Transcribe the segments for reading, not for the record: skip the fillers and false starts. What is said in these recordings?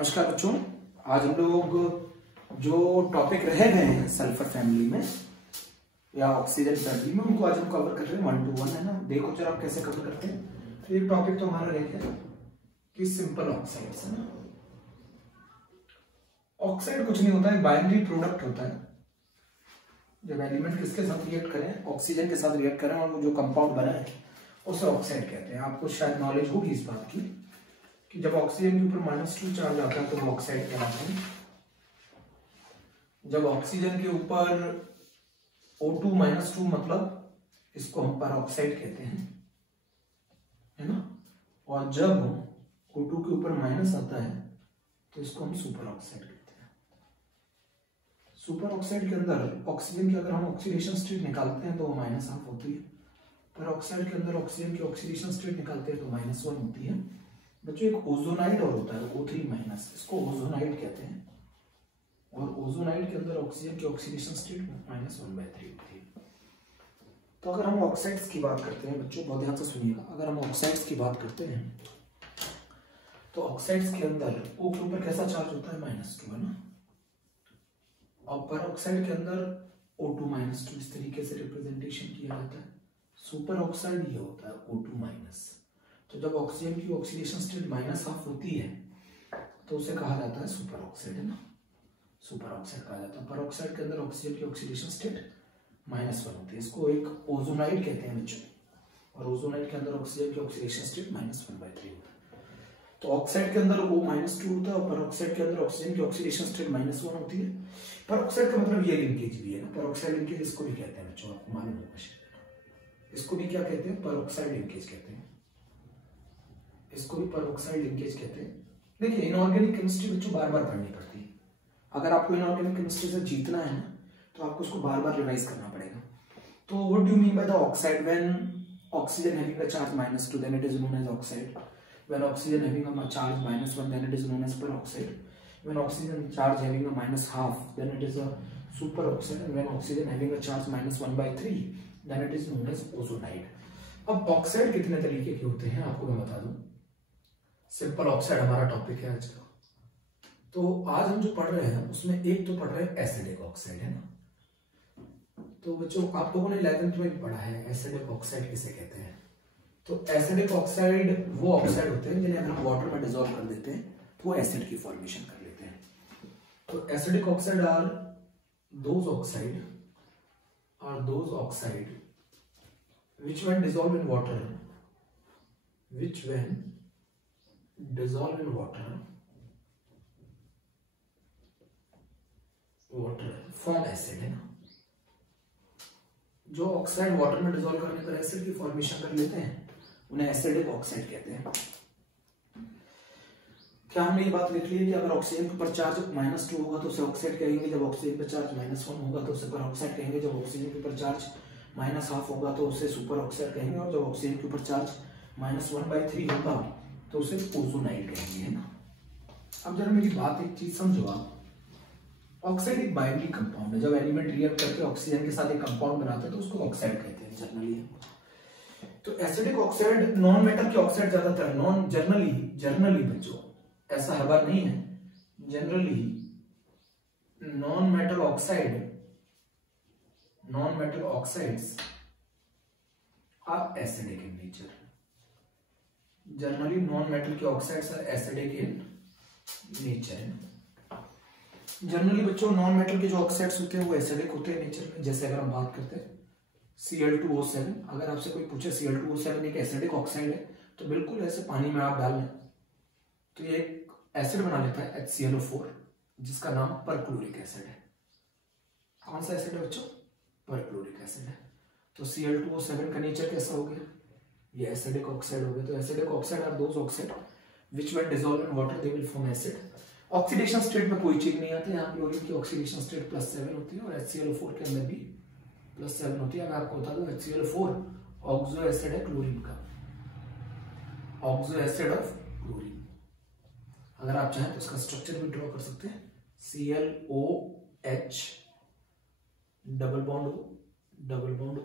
नमस्कार बच्चों, आज हम लोग जो टॉपिक रह गए हैं सल्फर फैमिली में या ऑक्सीजन फैमिली में, उनको आज हम कवर कर रहे हैं 1 to 1 है ना। देखो जरा आप कैसे कवर करते हैं। तो एक टॉपिक तो हमारा रह गया कि सिंपल ऑक्साइड्स है ना। ऑक्साइड कुछ नहीं होता है, बाइनरी प्रोडक्ट होता है। जब एलिमेंट किसके साथ रिएक्ट करें, ऑक्सीजन के साथ रिएक्ट करें और वो जो कंपाउंड बना है उसे ऑक्साइड कहते हैं। आपको शायद नॉलेज होगी इस बात की कि जब ऑक्सीजन के ऊपर -2 चार्ज आता है तो वो ऑक्साइड कहलाते हैं। जब ऑक्सीजन के ऊपर O2 -2 मतलब इसको हम परऑक्साइड कहते हैं, है ना। और जब O2 के ऊपर माइनस आता है तो इसको हम सुपर ऑक्साइड कहते हैं। सुपर ऑक्साइड के अंदर ऑक्सीजन की अगर हम ऑक्सीडेशन स्टेट निकालते हैं तो वो -1/2 होती है। परऑक्साइड के अंदर ऑक्सीजन की ऑक्सीडेशन स्टेट निकालते हैं तो -1 होती है। बच्चों एक ओजोनाइड और होता है O3-, इसको ओजोनाइड कहते हैं। और ओजोनाइड के अंदर ऑक्सीजन की ऑक्सीडेशन स्टेट -1/3 होती है। तो अगर हम ऑक्साइड्स की बात करते हैं बच्चों, बहुत ध्यान से सुनिएगा, अगर हम ऑक्साइड्स की बात करते हैं तो ऑक्साइड्स के अंदर O के ऊपर कैसा चार्ज होता है -2 है ना। और परऑक्साइड के अंदर O2 -2 इस तरीके से रिप्रेजेंटेशन किया जाता है। सुपर ऑक्साइड ये होता है O2-। तो जब ऑक्सीजन की ऑक्सीडेशन स्टेट -1/2 होती है तो उसे कहा जाता है सुपर ऑक्साइड है ना। सुपर ऑक्साइड कहा जाता है। परऑक्साइड के अंदर ऑक्सीजन की ऑक्सीडेशन स्टेट -1 होती है, इसको एक ओजोनाइड कहते हैं बच्चों। और ओजोनाइड के अंदर ऑक्सीजन की ऑक्सीडेशन स्टेट -1/3 होता है। तो ऑक्साइड के अंदर O-2 होता है और परऑक्साइड के अंदर ऑक्सीजन की ऑक्सीडेशन स्टेट -1 होती है। परऑक्साइड का मतलब ये लिंकेज भी है ना, परऑक्साइड लिंकेज इसको भी कहते हैं बच्चों, आपको मालूम होगा शायद। इसको भी क्या कहते हैं, परऑक्साइड लिंकेज कहते हैं। इसको भी परऑक्साइड लिंकेज कहते हैं। देखिए इनऑर्गेनिक केमिस्ट्री बच्चों बार बार पढ़नी पड़ती है। अगर आपको इनऑर्गेनिक केमिस्ट्री से जीतना है ना तो आपको उसको बार बार रिवाइज करना पड़ेगा। तो what do you mean by the oxide? When oxygen having a charge -2 then it is known as oxide. When oxygen having a charge -1 then it is known as peroxide. When oxygen charge having a -1/2 then it is a super oxide. And when oxygen having a charge -1/3 then it is known as ozonide. अब oxide कितने तरीके के होते हैं आपको मैं बता दूं। सिंपल ऑक्साइड हमारा टॉपिक है आज का। तो आज हम जो पढ़ रहे हैं उसमें एक तो पढ़ रहे हैं एसिडिक ऑक्साइड है ना। तो बच्चों आप लोगों ने 11th में भी पढ़ा है एसिडिक ऑक्साइड किसे कहते हैं। तो एसिडिक ऑक्साइड वो ऑक्साइड होते हैं जिन्हें अगर हम वाटर में डिसॉल्व कर देते हैं तो वो एसिड की फॉर्मेशन कर लेते हैं। तो acidic oxide are those oxide which when dissolved in water form acid है ना। जो ऑक्साइड वाटर में डिसॉल्व करने पर एसिड की फॉर्मेशन कर लेते हैं उन्हें एसिडिक ऑक्साइड कहते हैं। क्या हमने ये बात लिख ली है कि अगर ऑक्सीजन के ऊपर चार्ज -2 होगा तो उसे ऑक्साइड कहेंगे, जब ऑक्सीजन पर चार्ज -1 होगा तो उसे परऑक्साइड कहेंगे, जब ऑक्सीजन के ऊपर चार्ज -1/2 होगा तो उसे सुपर ऑक्साइड कहेंगे, और जब ऑक्सीजन के ऊपर चार्ज -1/3 होगा तो उसे ओजोनाइड कहेंगे, है ना। अब जरा मेरी बात एक चीज समझो आप। ऑक्साइड एक बाइनरी कंपाउंड है। जब एलिमेंट रिएक्ट करके ऑक्सीजन के साथ एक कंपाउंड बनाते हैं तो उसको ऑक्साइड कहते हैं जनरली। तो एसिडिक ऑक्साइड नॉन मेटल के ऑक्साइड ज्यादातर जनरली बच्चों, ऐसा हर बार नहीं है, generally non metal oxides are acidic in nature. Generally non metal के oxides are acidic in nature. Generally बच्चों नॉन मेटल के जो ऑक्साइड्स होते हैं वो एसिडिक होते हैं नेचर में। जैसे अगर हम बात करते हैं Cl2O7, अगर आपसे कोई पूछे Cl2O7 एक एसिडिक ऑक्साइड है तो बिल्कुल ऐसे पानी में आप डाल लें तो ये एक एसिड बना लेता है HClO4 जिसका नाम परक्लोरिक एसिड है। कौन सा एसिड है बच्चों? परक्लोरिक एसिड है। तो Cl2O7 का नेचर कैसा हो गया? ये एसिडिक ऑक्साइड हो गया। तो acidic oxide are those oxide which when dissolved in water they will form acid. Oxidation state में कोई चेंज नहीं आती। यहाँ क्लोरीन की ऑक्सीडेशन स्टेट +7 होती है और HClO4 के अंदर भी +7 होती है। मैं आपको बता दूं HClO4 ऑक्सो एसिड है क्लोरीन का, ऑक्सो एसिड ऑफ क्लोरीन। अगर आप चाहें तो इसका स्ट्रक्चर भी ड्रॉ कर सकते हैं। ClOH double bond O double bond O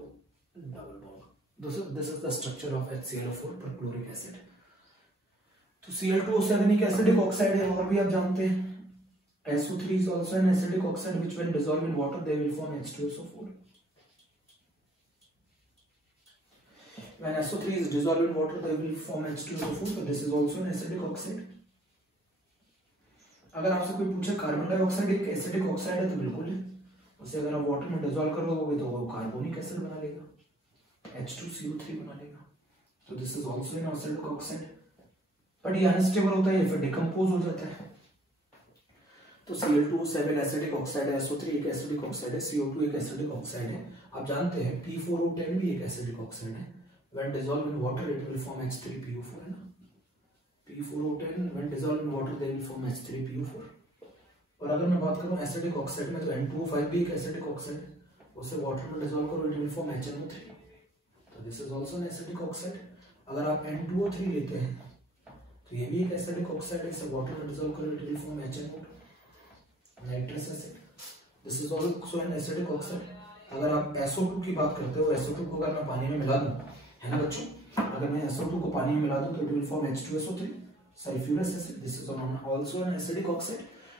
double bond. This is the structure of HClO4 perchloric acid. तो Cl2O7 एक एसिडिक ऑक्साइड है, और भी आप जानते हैं SO3 is also an acidic oxide which when dissolved in water they will form H2SO4. When SO3 is dissolved in water they will form H2SO4, so this is also an acidic oxide. अगर आपसे कोई पूछे carbon dioxide एक acidic oxide है तो बिल्कुल है, उसे अगर आप वाटर में डिसॉल्व करोगे तो वो कार्बोनिक एसिड बना लेगा, H2CO3 बना लेगा, तो this is also an acidic oxide, but ये अनस्टेबल होता है, फिर डिकम्पोज हो जाता है। तो Cl2O7 एसिडिक ऑक्साइड है, SO3 एक एसिडिक ऑक्साइड है, CO2 एक एसिडिक ऑक्साइड है। आप जानते हैं P4O10 भी एक एसिडिक ऑक्साइड है, when dissolved in water it will form H3PO4 है ना, P4O10 when dissolved in water they will form H3PO4। और अगर मैं बात करूं एसिडिक ऑक्साइड में तो N2O5 भी एक एसिडिक ऑक्साइड है, उसे वाटर में डिसॉल्व करो it will form HNO3, तो this is also an acidic oxide. अगर आप N2O3 लेते हैं तो ये भी एक एसिडिक ऑक्साइड है, इसे वाटर में डिसॉल्व करो it will form HNO2 nitrous acid, this is also an acidic oxide. अगर आप SO2 की बात करते हो, SO2 को अगर मैं पानी में मिला दूं, है ना बच्चों, अगर मैं SO2 को पानी में मिला दूं तो it will form H2SO3 sulphurous acid, this is also an acidic oxide.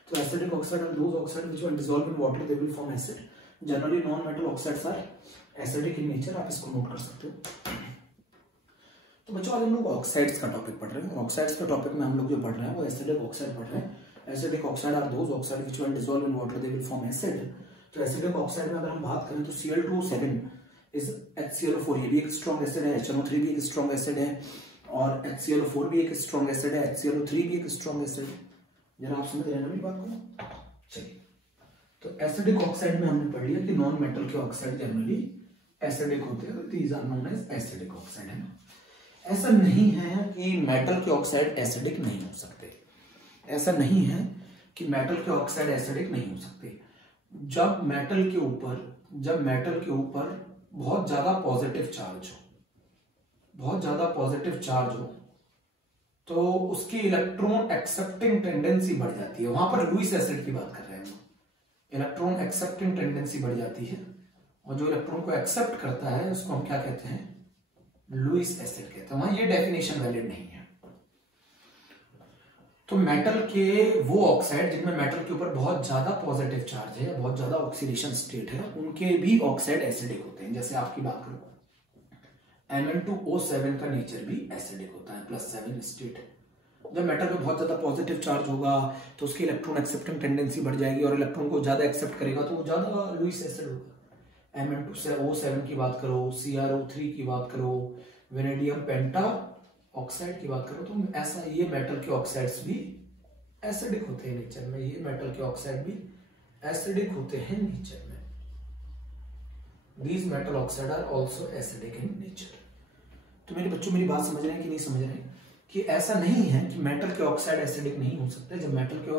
तो acidic oxide are those oxide which when dissolved in water they will form acid. Generally non metal oxides are acidic in nature, आप इसको note कर सकते हो। तो बच्चों आज हम लोग ऑक्साइड्स का टॉपिक पढ़ रहे हैं, ऑक्साइड्स के टॉपिक में हम लोग जो पढ़ रहे हैं वो एसिडिक ऑक्साइड पढ़ रहे हैं। Acidic oxide are those oxide which when dissolved in water they will form acid. तो एसिडिक ऑक्साइड में अगर हम बात करें तो Cl2O7 इज HCl4, ये भी एक स्ट्रॉन्ग एसिड है, HNO3 भी एक स्ट्रॉन्ग एसिड है, और HCl4 भी एक स्ट्रॉन्ग एसिड है, HCl3 भी एक स्ट्रॉन्ग एसिड है। जरा आप समझ रहे हैं ना मेरी बात को? चलिए, तो एसिडिक ऑक्साइड में हमने पढ़ लिया कि नॉन मेटल के ऑक्साइड जनरली एसिडिक होते हैं, these are known as acidic oxide, है ना। ऐसा नहीं है कि मेटल के ऑक्साइड एसिडिक नहीं हो सकते, ऐसा नहीं है कि मेटल के ऑक्साइड एसिडिक नहीं हो सकते। जब मेटल के ऊपर बहुत ज्यादा पॉजिटिव चार्ज हो, बहुत ज्यादा पॉजिटिव चार्ज हो, तो उसकी इलेक्ट्रॉन एक्सेप्टिंग टेंडेंसी बढ़ जाती है। वहां पर लुईस एसिड की बात कर रहे हैं, इलेक्ट्रॉन एक्सेप्टिंग टेंडेंसी बढ़ जाती है, और जो इलेक्ट्रॉन को एक्सेप्ट करता है उसको हम क्या कहते हैं? लुईस एसिड कहते हैं। वहां ये डेफिनेशन वैलिड नहीं है। तो मेटल के वो ऑक्साइड जिनमें मेटल के ऊपर बहुत ज्यादा पॉजिटिव चार्ज है, बहुत ज्यादा ऑक्सीडेशन स्टेट है, उनके भी ऑक्साइड एसिडिक होते हैं। जैसे आपकी बात करो Mn2O7 का नेचर भी एसिडिक होता है, +7 स्टेट। जब मेटल पे बहुत ज्यादा पॉजिटिव चार्ज होगा तो उसकी इलेक्ट्रॉन एक्सेप्टिंग टेंडेंसी बढ़ जाएगी, और इलेक्ट्रॉन को ज्यादा एक्सेप्ट करेगा तो वो ज्यादा लुईस एसिड होगा। Mn2O7 की बात करो, CrO3 की बात करो, वेनेडियम पेंटा ऑक्साइड की बात करो, तो ऐसा ये मेटल के ऑक्साइड्स भी एसिडिक होते हैं नेचर में, ये मेटल के ऑक्साइड भी एसिडिक होते हैं नेचर में। These metal oxide are also acidic in nature। तो मेरे बच्चों मेरी बात समझ रहे हैं कि नहीं समझ रहे हैं? कि ऐसा नहीं है कि मेटल के ऑक्साइड एसिडिक नहीं हो सकते। जब मेटल के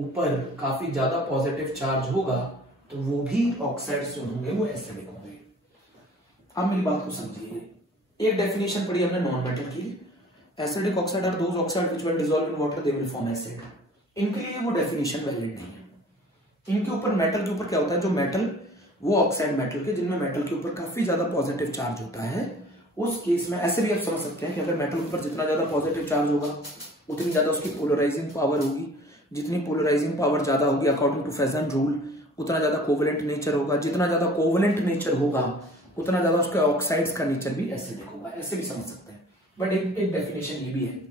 ऊपर काफी ज्यादा पॉजिटिव चार्ज होगा तो वो भी ऑक्साइड्स जो होंगे वो एसिडिक होंगे। अब मेरी बात को समझिए, एक डेफिनेशन पढ़ी हमने नॉन मेटल की, acidic oxide are those oxide which when dissolved in water they will form acid. इनके लिए वो डेफिनेशन वैलिड नहीं है। इनके ऊपर मेटल के ऊपर क्या होता है, जो मेटल वो ऑक्साइड मेटल के जिनमें मेटल के ऊपर काफी ज्यादा पॉजिटिव चार्ज होता है, उस केस में ऐसे भी आप समझ सकते हैं कि अगर मेटल के ऊपर जितना ज्यादा पॉजिटिव चार्ज होगा उतनी ज्यादा उसकी पोलराइजिंग पावर होगी, जितनी पोलराइजिंग पावर ज्यादा होगी अकॉर्डिंग टू फेजन रूल उतना ज्यादा कोवेलेंट नेचर होगा, जितना ज्यादा कोवेलेंट नेचर होगा उतना ज्यादा उसके ऑक्साइड्स का नेचर भी एसिडिक होगा। ऐसे भी समझ सकते हैं। बट एक डेफिनेशन ये भी है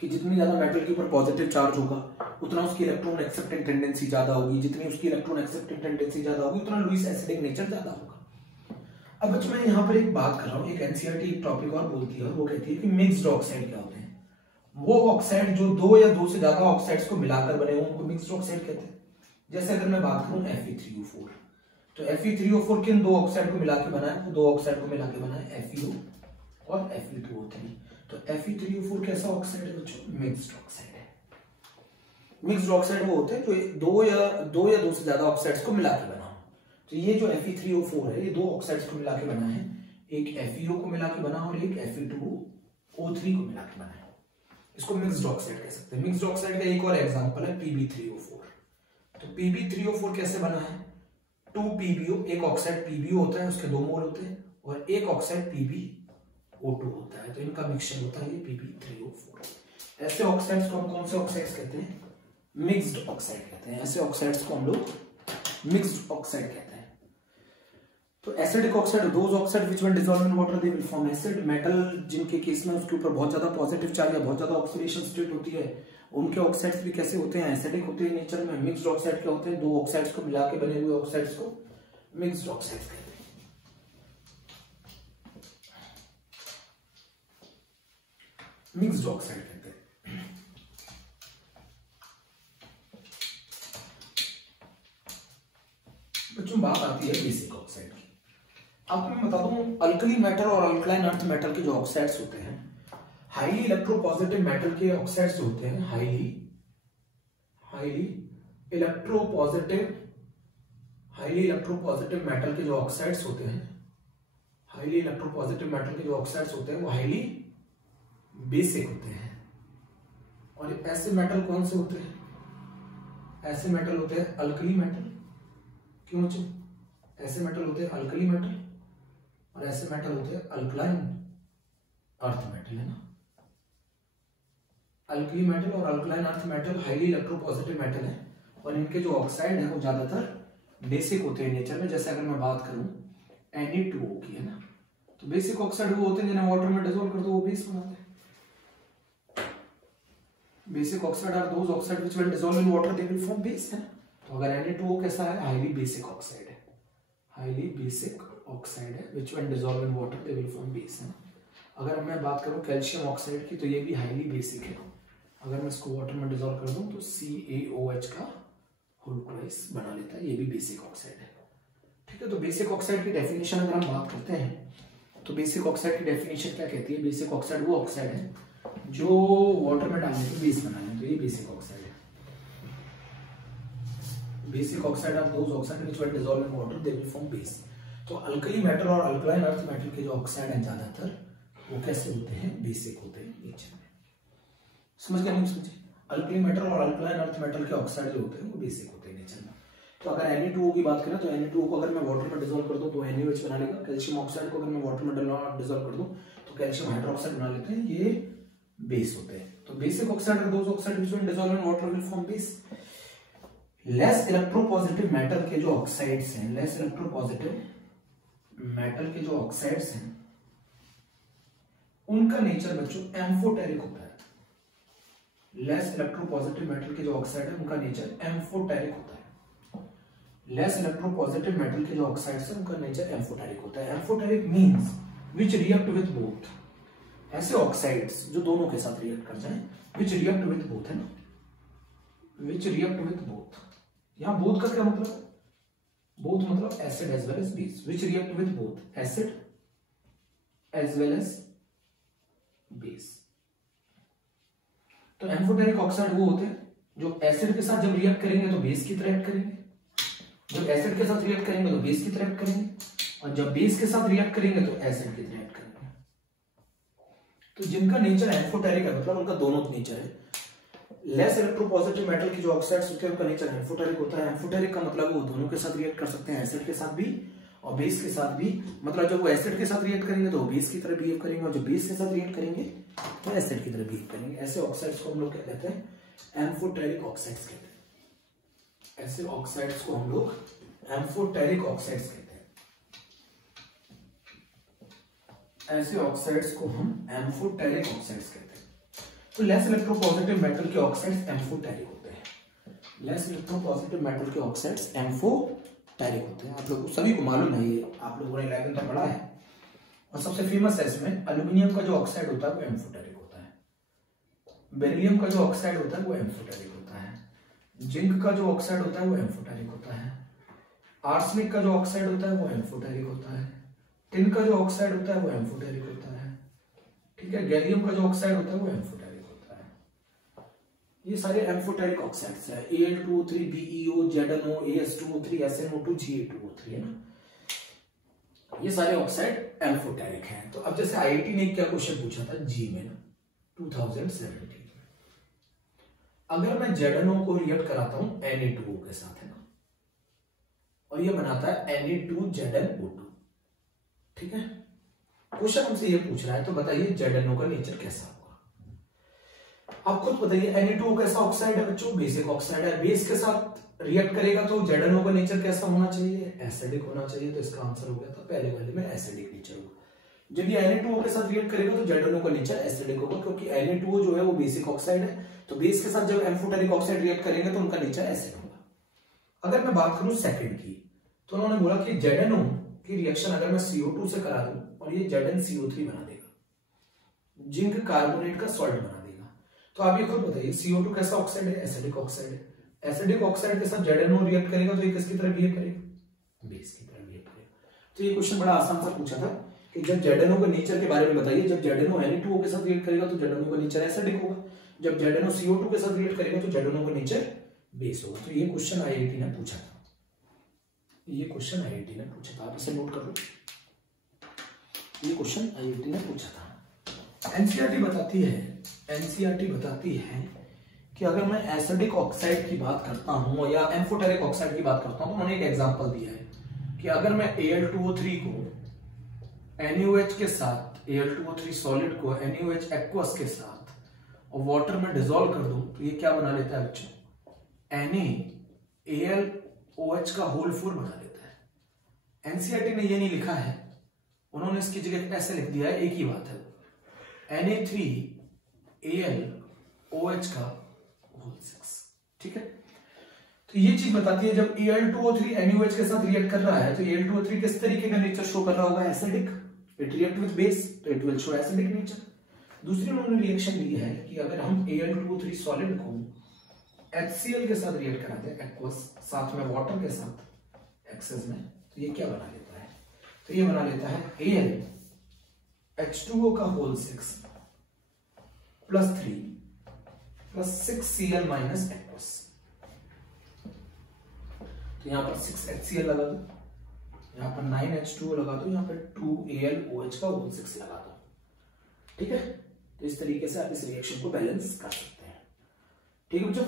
कि जितनी ज्यादा मेटल के ऊपर पॉजिटिव चार्ज होगा उतना उसकी इलेक्ट्रॉन एक्सेप्टिंग टेंडेंसी ज्यादा होगी, जितनी उसकी इलेक्ट्रॉन एक्सेप्टिंग टेंडेंसी ज्यादा होगी उतना लुईस एसिडिक नेचर ज्यादा होगा। अब बच्चों मैं यहाँ पर एक बात कर रहा हूँ, एक एनसीईआरटी टॉपिक और बोलती है, और वो कहती है कि मिक्स्ड ऑक्साइड क्या होते हैं? वो ऑक्साइड जो दो या दो से ज्यादा ऑक्साइड्स को मिलाकर बने हो उनको मिक्स्ड ऑक्साइड कहते हैं। जैसे अगर मैं बात करूं Fe3O4, तो Fe3O4 किन दो ऑक्साइड को मिला के बना है? वो दो ऑक्साइड को मिला के बना है FeO और Fe2O3। तो Fe3O4 कैसा ऑक्साइड है बच्चों? मिक्स्ड ऑक्साइड है। मिक्स्ड ऑक्साइड वो होते हैं जो दो या दो से ज्यादा ऑक्साइड्स को मिला के बना। तो ये जो Fe3O4 है ये दो ऑक्साइड्स को मिला के बना है, एक FeO को मिला के बना और एक Fe2O3 को मिला के बना है। इसको मिक्स्ड ऑक्साइड कह सकते हैं। मिक्स्ड ऑक्साइड का एक और एग्जांपल है Pb3O4। तो Pb3O4 कैसे बना है? 2PbO, एक ऑक्साइड PbO होता है, उसके दो मोल होते हैं, और एक ऑक्साइड PbO2 होता है, तो इनका मिक्सचर होता है ये Pb3O4। ऐसे ऑक्साइड्स को हम कौन से ऑक्साइड्स कहते हैं? मिक्स्ड ऑक्साइड कहते हैं। ऐसे ऑक्साइड्स को हम लोग मिक्स्ड ऑक्साइड कहते हैं। तो acidic oxide, those oxide which when dissolve in water they will form acid. Metal जिनके केस में उसके ऊपर बहुत ज्यादा पॉजिटिव चार्ज या बहुत ज्यादा ऑक्सीडेशन स्टेट होती है, उनके ऑक्साइड्स भी कैसे होते हैं? एसिडिक होते हैं नेचर में। मिक्स्ड ऑक्साइड क्या होते हैं? दो ऑक्साइड्स को मिला के बने हुए ऑक्साइड्स को मिक्स्ड ऑक्साइड्स कहते हैं। मिक्स्ड ऑक्साइड कहते हैं। बच्चों बात आती है बेसिक ऑक्साइड की। आपको मैं बता दूं, अल्कली मेटल और अल्कलाइन अर्थ मेटल के जो ऑक्साइड्स होते हैं, हाईली इलेक्ट्रोपॉजिटिव मेटल के ऑक्साइड्स होते हैं, हाईली इलेक्ट्रोपॉजिटिव मेटल के जो ऑक्साइड्स होते हैं, हाईली इलेक्ट्रोपॉजिटिव मेटल के जो ऑक्साइड्स होते हैं वो हाईली बेसिक होते हैं। और ऐसे मेटल कौन से होते हैं? ऐसे मेटल होते हैं अल्कली मेटल। क्यों बच्चों? ऐसे मेटल होते हैं अल्कली मेटल और ऐसे मेटल होते हैं अल्कलाइन अर्थ मेटल, है ना। अल्कली मेटल और alkaline earth metal highly electropositive metal है और इनके जो ऑक्साइड है वो ज्यादातर बेसिक होते हैं नेचर में। जैसे अगर मैं बात करूं Na2O की, है ना, तो बेसिक ऑक्साइड वो होते हैं जिन्हें वाटर में डिसॉल्व कर दो वो बेस बनाते हैं। Basic oxide are those oxide which when dissolve in water they will form base, है ना। तो अगर Na2O कैसा है? हाईली बेसिक ऑक्साइड है, हाईली बेसिक ऑक्साइड है which when dissolve in water they will form base, है ना। अगर मैं बात करूं कैल्शियम ऑक्साइड की, तो ये भी हाईली बेसिक है। अगर मैं इसको वाटर में डिसॉल्व कर दूं तो CaOH का होल ट्वाइस बना लेता है, ये भी बेसिक ऑक्साइड है। ठीक है, तो बेसिक ऑक्साइड की डेफिनेशन अगर हम बात करते हैं तो बेसिक ऑक्साइड की डेफिनेशन क्या कहती है? बेसिक ऑक्साइड वो ऑक्साइड है जो वाटर में डालने के बेस बनाए, तो ये बेसिक ऑक्साइड है। Basic oxide are those oxide which when dissolve in water they will form base. तो अल्कली मेटल और अल्कलाइन अर्थ मेटल के जो ऑक्साइड हैं ज्यादातर वो कैसे होते हैं? बेसिक होते हैं नेचर में। समझ गए नहीं समझे? अल्कली मेटल और अल्कलाइन अर्थ मेटल के ऑक्साइड जो होते हैं वो बेसिक होते हैं नेचर में। तो अगर Na2O की बात करें तो Na2O को अगर मैं वाटर में डिसॉल्व कर दूं तो NaOH बना लेगा। कैल्शियम ऑक्साइड को अगर मैं वाटर में डिसॉल्व कर दूं तो कैल्शियम हाइड्रोक्साइड बना लेते हैं, ये बेस होते हैं। तो basic oxide are those oxide which when dissolve in water will form base. Less electropositive metal के जो ऑक्साइड्स हैं, लेस इलेक्ट्रोपॉजिटिव मेटल के जो ऑक्साइड्स हैं उनका नेचर बच्चों एम्फोटेरिक होता है। लेस इलेक्ट्रोपॉजिटिव मेटल के जो ऑक्साइड है उनका नेचर एम्फोटेरिक होता है। लेस इलेक्ट्रोपॉजिटिव मेटल के जो ऑक्साइड्स हैं उनका नेचर एम्फोटेरिक होता है। Amphoteric means which react with both. ऐसे ऑक्साइड्स जो दोनों के साथ रिएक्ट कर जाएं, व्हिच रिएक्ट विद बोथ, है ना, व्हिच रिएक्ट विद बोथ। यहां बोथ का क्या मतलब? बोथ मतलब acid as well as base. Which react with both acid as well as base. तो एम्फोटेरिक ऑक्साइड वो होते हैं जो एसिड के साथ जब रिएक्ट करेंगे तो बेस की तरह रिएक्ट करेंगे, जब एसिड के साथ रिएक्ट करेंगे तो बेस की तरह रिएक्ट करेंगे, और जब बेस के साथ रिएक्ट करेंगे तो एसिड की तरह रिएक्ट करेंगे। तो जिनका नेचर एम्फोटेरिक है मतलब उनका दोनों नेचर है। लेस इलेक्ट्रोपॉजिटिव मेटल की जो ऑक्साइड्स होते हैं उनका नेचर एम्फोटेरिक होता है। एम्फोटेरिक का मतलब वो दोनों के साथ रिएक्ट कर सकते हैं, एसिड के साथ भी और बेस के साथ भी। मतलब जब वो एसिड के साथ रिएक्ट करेंगे तो बेस की तरह बिहेव करेंगे, और जब बेस के साथ रिएक्ट करेंगे तो एसिड की तरह बिहेव करेंगे। ऐसे ऑक्साइड्स को हम लोग क्या कहते हैं? एम्फोटेरिक ऑक्साइड्स कहते हैं। ऐसे ऑक्साइड्स को हम लोग एम्फोटेरिक ऑक्साइड्स कहते हैं। ऐसे ऑक्साइड्स को हम एम्फोटेरिक ऑक्साइड्स कहते हैं। तो लेस इलेक्ट्रोपॉजिटिव मेटल के ऑक्साइड्स एम्फोटेरिक होते हैं। लेस इलेक्ट्रोपॉजिटिव मेटल के ऑक्साइड्स एम्फोटेरिक होते हैं। आप लोगों सभी को मालूम है, ये आप लोगों ने 11th तक पढ़ा है। और सबसे फेमस है इसमें एल्यूमिनियम का जो ऑक्साइड होता है वो एम्फोटेरिक होता है। बेरिलियम का जो ऑक्साइड होता है वो एम्फोटेरिक होता है। जिंक का जो ऑक्साइड होता है वो एम्फोटेरिक होता है। आर्सेनिक का जो ऑक्साइड होता है वो एम्फोटेरिक होता है। टिन का जो ऑक्साइड होता है वो एम्फोटेरिक होता है। ठीक है, गैलियम का जो ऑक्साइड होता है वो एम्फोटेरिक होता है। ये सारे एम्फोटेरिक ऑक्साइड्स है। Al2O3 BeO ZnO AS2O3 SnO2 Ga2O3 है ना, ये सारे ऑक्साइड एम्फोटेरिक हैं। तो अब जैसे IIT ने क्या क्वेश्चन पूछा था जी में 2017 में, अगर मैं ZnO को रिएक्ट कराता हूं Na2O के साथ, है ना, और ये बनाता है Na2ZnO2, ठीक है, क्वेश्चन हमसे ये पूछ रहा है तो बताइए ZnO का नेचर कैसा होगा। आप खुद बताइए Na2O कैसा ऑक्साइड है बच्चों, बेसिक ऑक्साइड है, बेस के साथ रिएक्ट करेगा तो ZnO का नेचर कैसा होना चाहिए, एसिडिक होना चाहिए, तो इसका आंसर हो गया था पहले वाले में एसिडिक नेचर होगा। जब ये Na2O के साथ रिएक्ट करेगा तो ZnO का नेचर एसिडिक होगा, क्योंकि Na2O जो है वो बेसिक ऑक्साइड है, तो बेस के साथ जब एम्फोटेरिक ऑक्साइड रिएक्ट करेंगे तो उनका नेचर एसिड होगा। अगर मैं बात करूं सेकंड की, तो उन्होंने बोला कि ZnO की रिएक्शन अगर मैं CO2 से करा दूं और ये ZnCO3 बना देगा, जिंक कार्बोनेट का सॉल्ट बना देगा। तो आप ये खुद बताइए CO2 कैसा ऑक्साइड है, एसिडिक ऑक्साइड है, एसिडिक ऑक्साइड के साथ ZnO रिएक्ट करेगा तो ये किसकी तरह बिहेव करेगा, बेस की तरह बिहेव करेगा। तो ये क्वेश्चन बड़ा आसान सा पूछा था कि जब ZnO के नेचर के बारे में बताइए, जब ZnO Na2O के साथ रिएक्ट करेगा तो ZnO का नेचर एसिडिक होगा, जब ZnO CO2 के साथ रिएक्ट करेगा तो ZnO का नेचर बेस होगा। तो ये क्वेश्चन IIT ने पूछा था, ये क्वेश्चन IIT ने पूछा था, आप इसे नोट कर लो, ये क्वेश्चन IIT ने पूछा था। एनसीईआरटी बताती है कि अगर मैं एसिडिक ऑक्साइड की बात करता हूं या एम्फोटेरिक ऑक्साइड की बात करता हूं, तो उन्होंने एक एग्जांपल दिया है कि अगर मैं Al2O3 को NaOH के साथ, Al2O3 सॉलिड को NaOH एक्वस के साथ और वाटर में डिसॉल्व कर दूं तो ये क्या बना लेता है बच्चों, NaAlOH का होल 4 बना लेता है। एनसीईआरटी ने ये नहीं लिखा है, उन्होंने इसकी जगह ऐसे लिख दिया है, एक ही बात है, Na3AlOH का होल 6, ठीक है। तो ये चीज बताती है जब Al2O3 NaOH के साथ रिएक्ट कर रहा है तो Al2O3 किस तरीके का नेचर शो कर रहा होगा, acidic, it react with base तो it will show acidic nature. दूसरी उन्होंने रिएक्शन दी है कि अगर हम Al2O3 सॉलिड को HCl के साथ रिएक्ट कराते हैं एक्वस, साथ में वाटर के साथ एक्सेस में, तो ये क्या बना लेता है, तो ये बना लेता है AlH2O का whole 6 plus 3 plus 6Cl minus aqueous. तो यहां पर 6HCl लगा दो, यहां पर 9H2O लगा दो, यहां पर 2AlOH का होल 6 लगा दो, ठीक है। तो इस तरीके से आप इस रिएक्शन को बैलेंस कर सकते हैं, ठीक है बच्चों।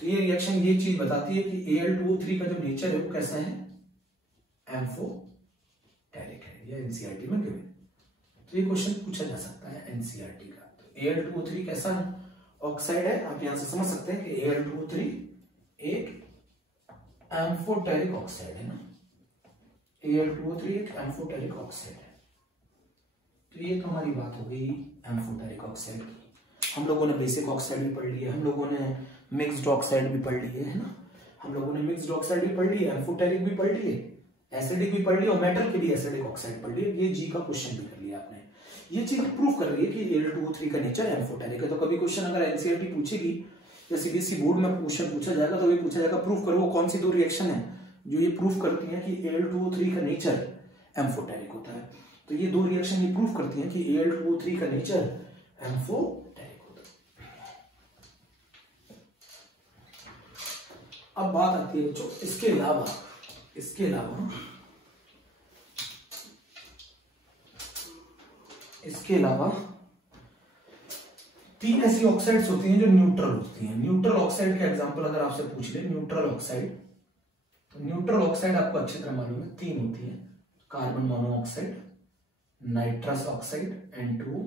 तो ये रिएक्शन ये चीज बताती है कि Al2O3 का जो नेचर है वो कैसा है, एम्फोटेरिक है, ये एनसीईआरटी में गिवन। तो ये क्वेश्चन पूछा जा सकता है एनसीईआरटी का। तो Al2O3 कैसा ऑक्साइड है, आप यहां से समझ सकते हैं कि Al2O3 एक एम्फोटेरिक ऑक्साइड है ना, Al2O3 एक एम्फोटेरिक ऑक्साइड है। तो ये तो हमारी बात हो गई एम्फोटेरिक ऑक्साइड की। हम लोगों ने बेसिक ऑक्साइड भी पढ़ लिया, हम लोगों ने मिक्स्ड ऑक्साइड भी पढ़ लिए, है ना, हम लोगों ने मिक्स्ड ऑक्साइड भी पढ़ लिया, एम्फोटेरिक भी पढ़ लिए, एसिडिक भी पढ़ लिया और मेटल के लिए एसिडिक ऑक्साइड पढ़ लिया। ये जी का क्वेश्चन भी कर लिया आपने। ये चीज प्रूफ कर रही है कि Al2O3 का नेचर एम्फोटेरिक है। तो कभी क्वेश्चन अगर एनसीईआरटी पूछेगी या सीबीएसई बोर्ड में क्वेश्चन पूछा जाएगा तो ये पूछा जाएगा प्रूफ करो वो कौन सी दो रिएक्शन है जो ये प्रूफ करती हैं कि Al2O3 का नेचर एम्फोटेरिक होता है। तो ये दो रिएक्शन ये प्रूफ करती हैं कि Al2O3 का नेचर एम्फोटेरिक होता है। अब बात आती है बच्चों इसके अलावा तीन ऐसी ऑक्साइड्स होती हैं जो न्यूट्रल होती हैं। न्यूट्रल ऑक्साइड के एग्जांपल अगर आपसे पूछ ले, न्यूट्रल ऑक्साइड, तो न्यूट्रल ऑक्साइड आपको अच्छी तरह मालूम है, तीन होती है, carbon monoxide, nitrous oxide N2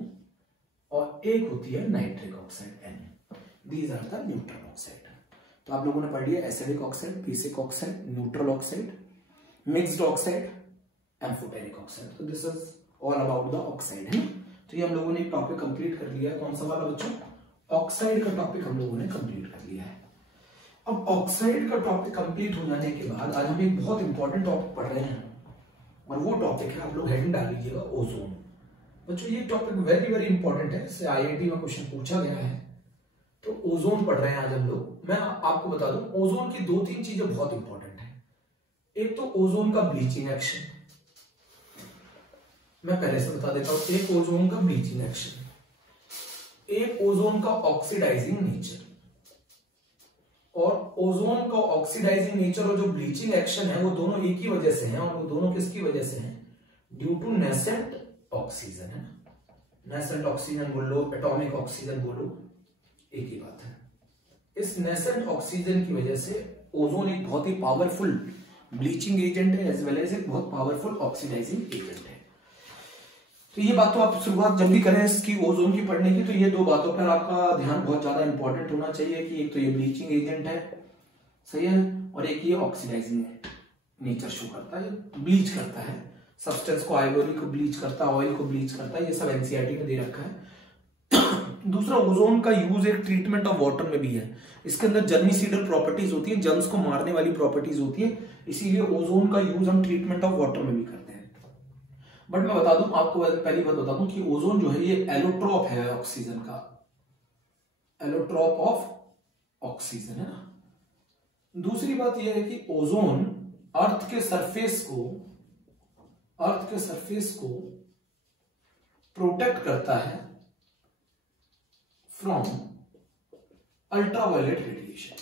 और एक होती है nitric oxide N। These are the neutral oxide. तो आप लोगों ने पढ़ लिया acidic oxide, basic oxide, neutral oxide, mixed oxide, amphoteric oxide. तो this is all about the oxide, है ना। तो ये हम लोगों ने एक टॉपिक कंप्लीट कर लिया है। कौन सा वाला बच्चों, ऑक्साइड का टॉपिक हम लोगों ने कंप्लीट कर लिया है। अब ऑक्साइड का टॉपिक कंप्लीट हो जाने के बाद आज हम एक बहुत इंपॉर्टेंट टॉपिक पढ़ रहे हैं और वो टॉपिक है, आप लोग हेडिंग डाल लीजिएगा, ओजोन। बच्चों ये टॉपिक वेरी वेरी इंपॉर्टेंट है, इससे आईआईटी में क्वेश्चन पूछा गया है। तो ओजोन पढ़ रहे हैं आज हम लोग। मैं आपको बता दूं ओजोन की दो तीन चीजें बहुत इंपॉर्टेंट है। एक तो ओजोन का ब्लीचिंग एक्शन, मैं पहले से बता देता हूं, एक ओजोन का ब्लीचिंग एक्शन, एक ओजोन का ऑक्सीडाइजिंग नेचर। और ओजोन का ऑक्सीडाइजिंग नेचर और जो ब्लीचिंग एक्शन है वो दोनों एक ही वजह से हैं, और वो दोनों किसकी वजह से हैं, ड्यू टू नेसेंट ऑक्सीजन, है ना। नेसेंट ऑक्सीजन बोलो, एटॉमिक ऑक्सीजन बोलो, एक ही बात है। इस नेसेंट ऑक्सीजन की वजह से ओजोन एक बहुत ही पावरफुल ब्लीचिंग एजेंट है, एज वेल एज एक बहुत पावरफुल ऑक्सीडाइजिंग एजेंट है। तो ये बात तो आप शुरुआत जल्दी करें इसकी ओजोन की पढ़ने की, तो ये दो बातों पर आपका ध्यान बहुत ज्यादा इंपॉर्टेंट होना चाहिए कि एक तो ये ब्लीचिंग एजेंट है, सही है, और एक ये ऑक्सीडाइजिंग नेचर शो करता है, ब्लीच करता है सब्सटेंस को, आइवरी को ब्लीच करता है, ऑयल को ब्लीच करता है, ये सब एनसीईआरटी में दे रखा है। दूसरा, ओजोन का यूज एक ट्रीटमेंट ऑफ वाटर में भी है। इसके अंदर जर्मिसीडल प्रॉपर्टीज होती है, जर्म्स को मारने वाली प्रॉपर्टीज होती है, इसीलिए ओजोन का यूज हम ट्रीटमेंट ऑफ वाटर में भी करते हैं। बट मैं बता दूं आपको, पहली बात बता दूं कि ओजोन जो है ये एलोट्रॉप है ऑक्सीजन का, एलोट्रॉप ऑफ ऑक्सीजन है ना। दूसरी बात यह है कि ओजोन अर्थ के सरफेस को प्रोटेक्ट करता है from ultraviolet radiation.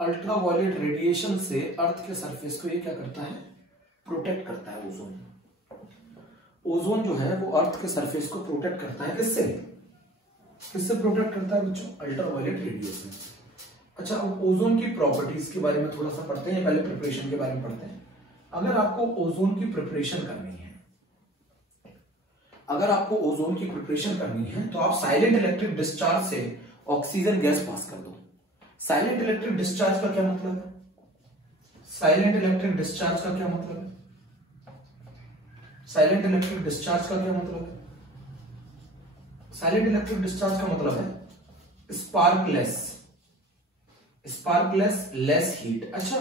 Ultraviolet radiation से अर्थ के सरफेस को ये क्या करता है, प्रोटेक्ट करता है ओजोन। ओजोन जो है वो अर्थ के सरफेस को प्रोटेक्ट करता है, किससे प्रोटेक्ट करता है बच्चों, अल्ट्रावायलेट रेडिएशन। अच्छा, अब ओजोन की प्रॉपर्टीज के बारे में थोड़ा सा पढ़ते हैं, पहले प्रिपरेशन के बारे में पढ़ते हैं। अगर आपको ओजोन की प्रिपरेशन करनी है, तो आप साइलेंट इलेक्ट्रिक डिस्चार्ज से ऑक्सीजन गैस पास कर दो। साइलेंट इलेक्ट्रिक डिस्चार्ज का क्या मतलब है, साइलेंट इलेक्ट्रिक डिस्चार्ज का क्या मतलब है, साइलेंट इलेक्ट्रिक डिस्चार्ज का क्या मतलब है, साइलेंट इलेक्ट्रिक डिस्चार्ज का मतलब है स्पार्कलेस लेस हीट। अच्छा,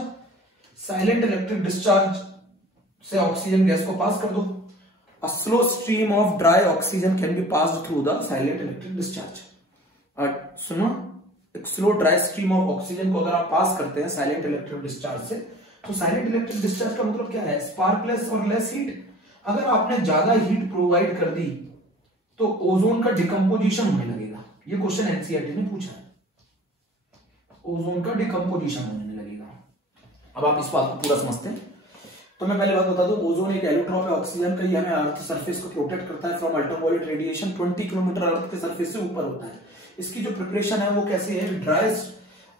साइलेंट इलेक्ट्रिक डिस्चार्ज से ऑक्सीजन गैस को पास कर दो। A slow stream of dry oxygen can be passed through the silent electric discharge। सुनो, एक slow dry stream of oxygen को अगर आप पास करते हैं साइलेंट इलेक्ट्रिक डिस्चार्ज से, तो साइलेंट इलेक्ट्रिक डिस्चार्ज का मतलब क्या है, स्पार्कलेस और लेस हीट। अगर आपने ज्यादा हीट प्रोवाइड कर दी तो ओजोन का डिकम्पोजिशन होने लगेगा। ये क्वेश्चन एनसीईआरटी ने पूछा है, ओजोन का डिकम्पोजिशन होने लगेगा। अब आप इस बात को पूरा समझते हैं, तो मैं पहले बात बता दूं, ओजोन एक एलोट्रॉप है ऑक्सीजन का, ये हमें अर्थ सरफेस को प्रोटेक्ट करता है फ्रॉम अल्ट्रावायलेट रेडिएशन। 20 किलोमीटर अर्थ के सरफेस से ऊपर होता है। इसकी जो प्रिपरेशन है वो कैसे है,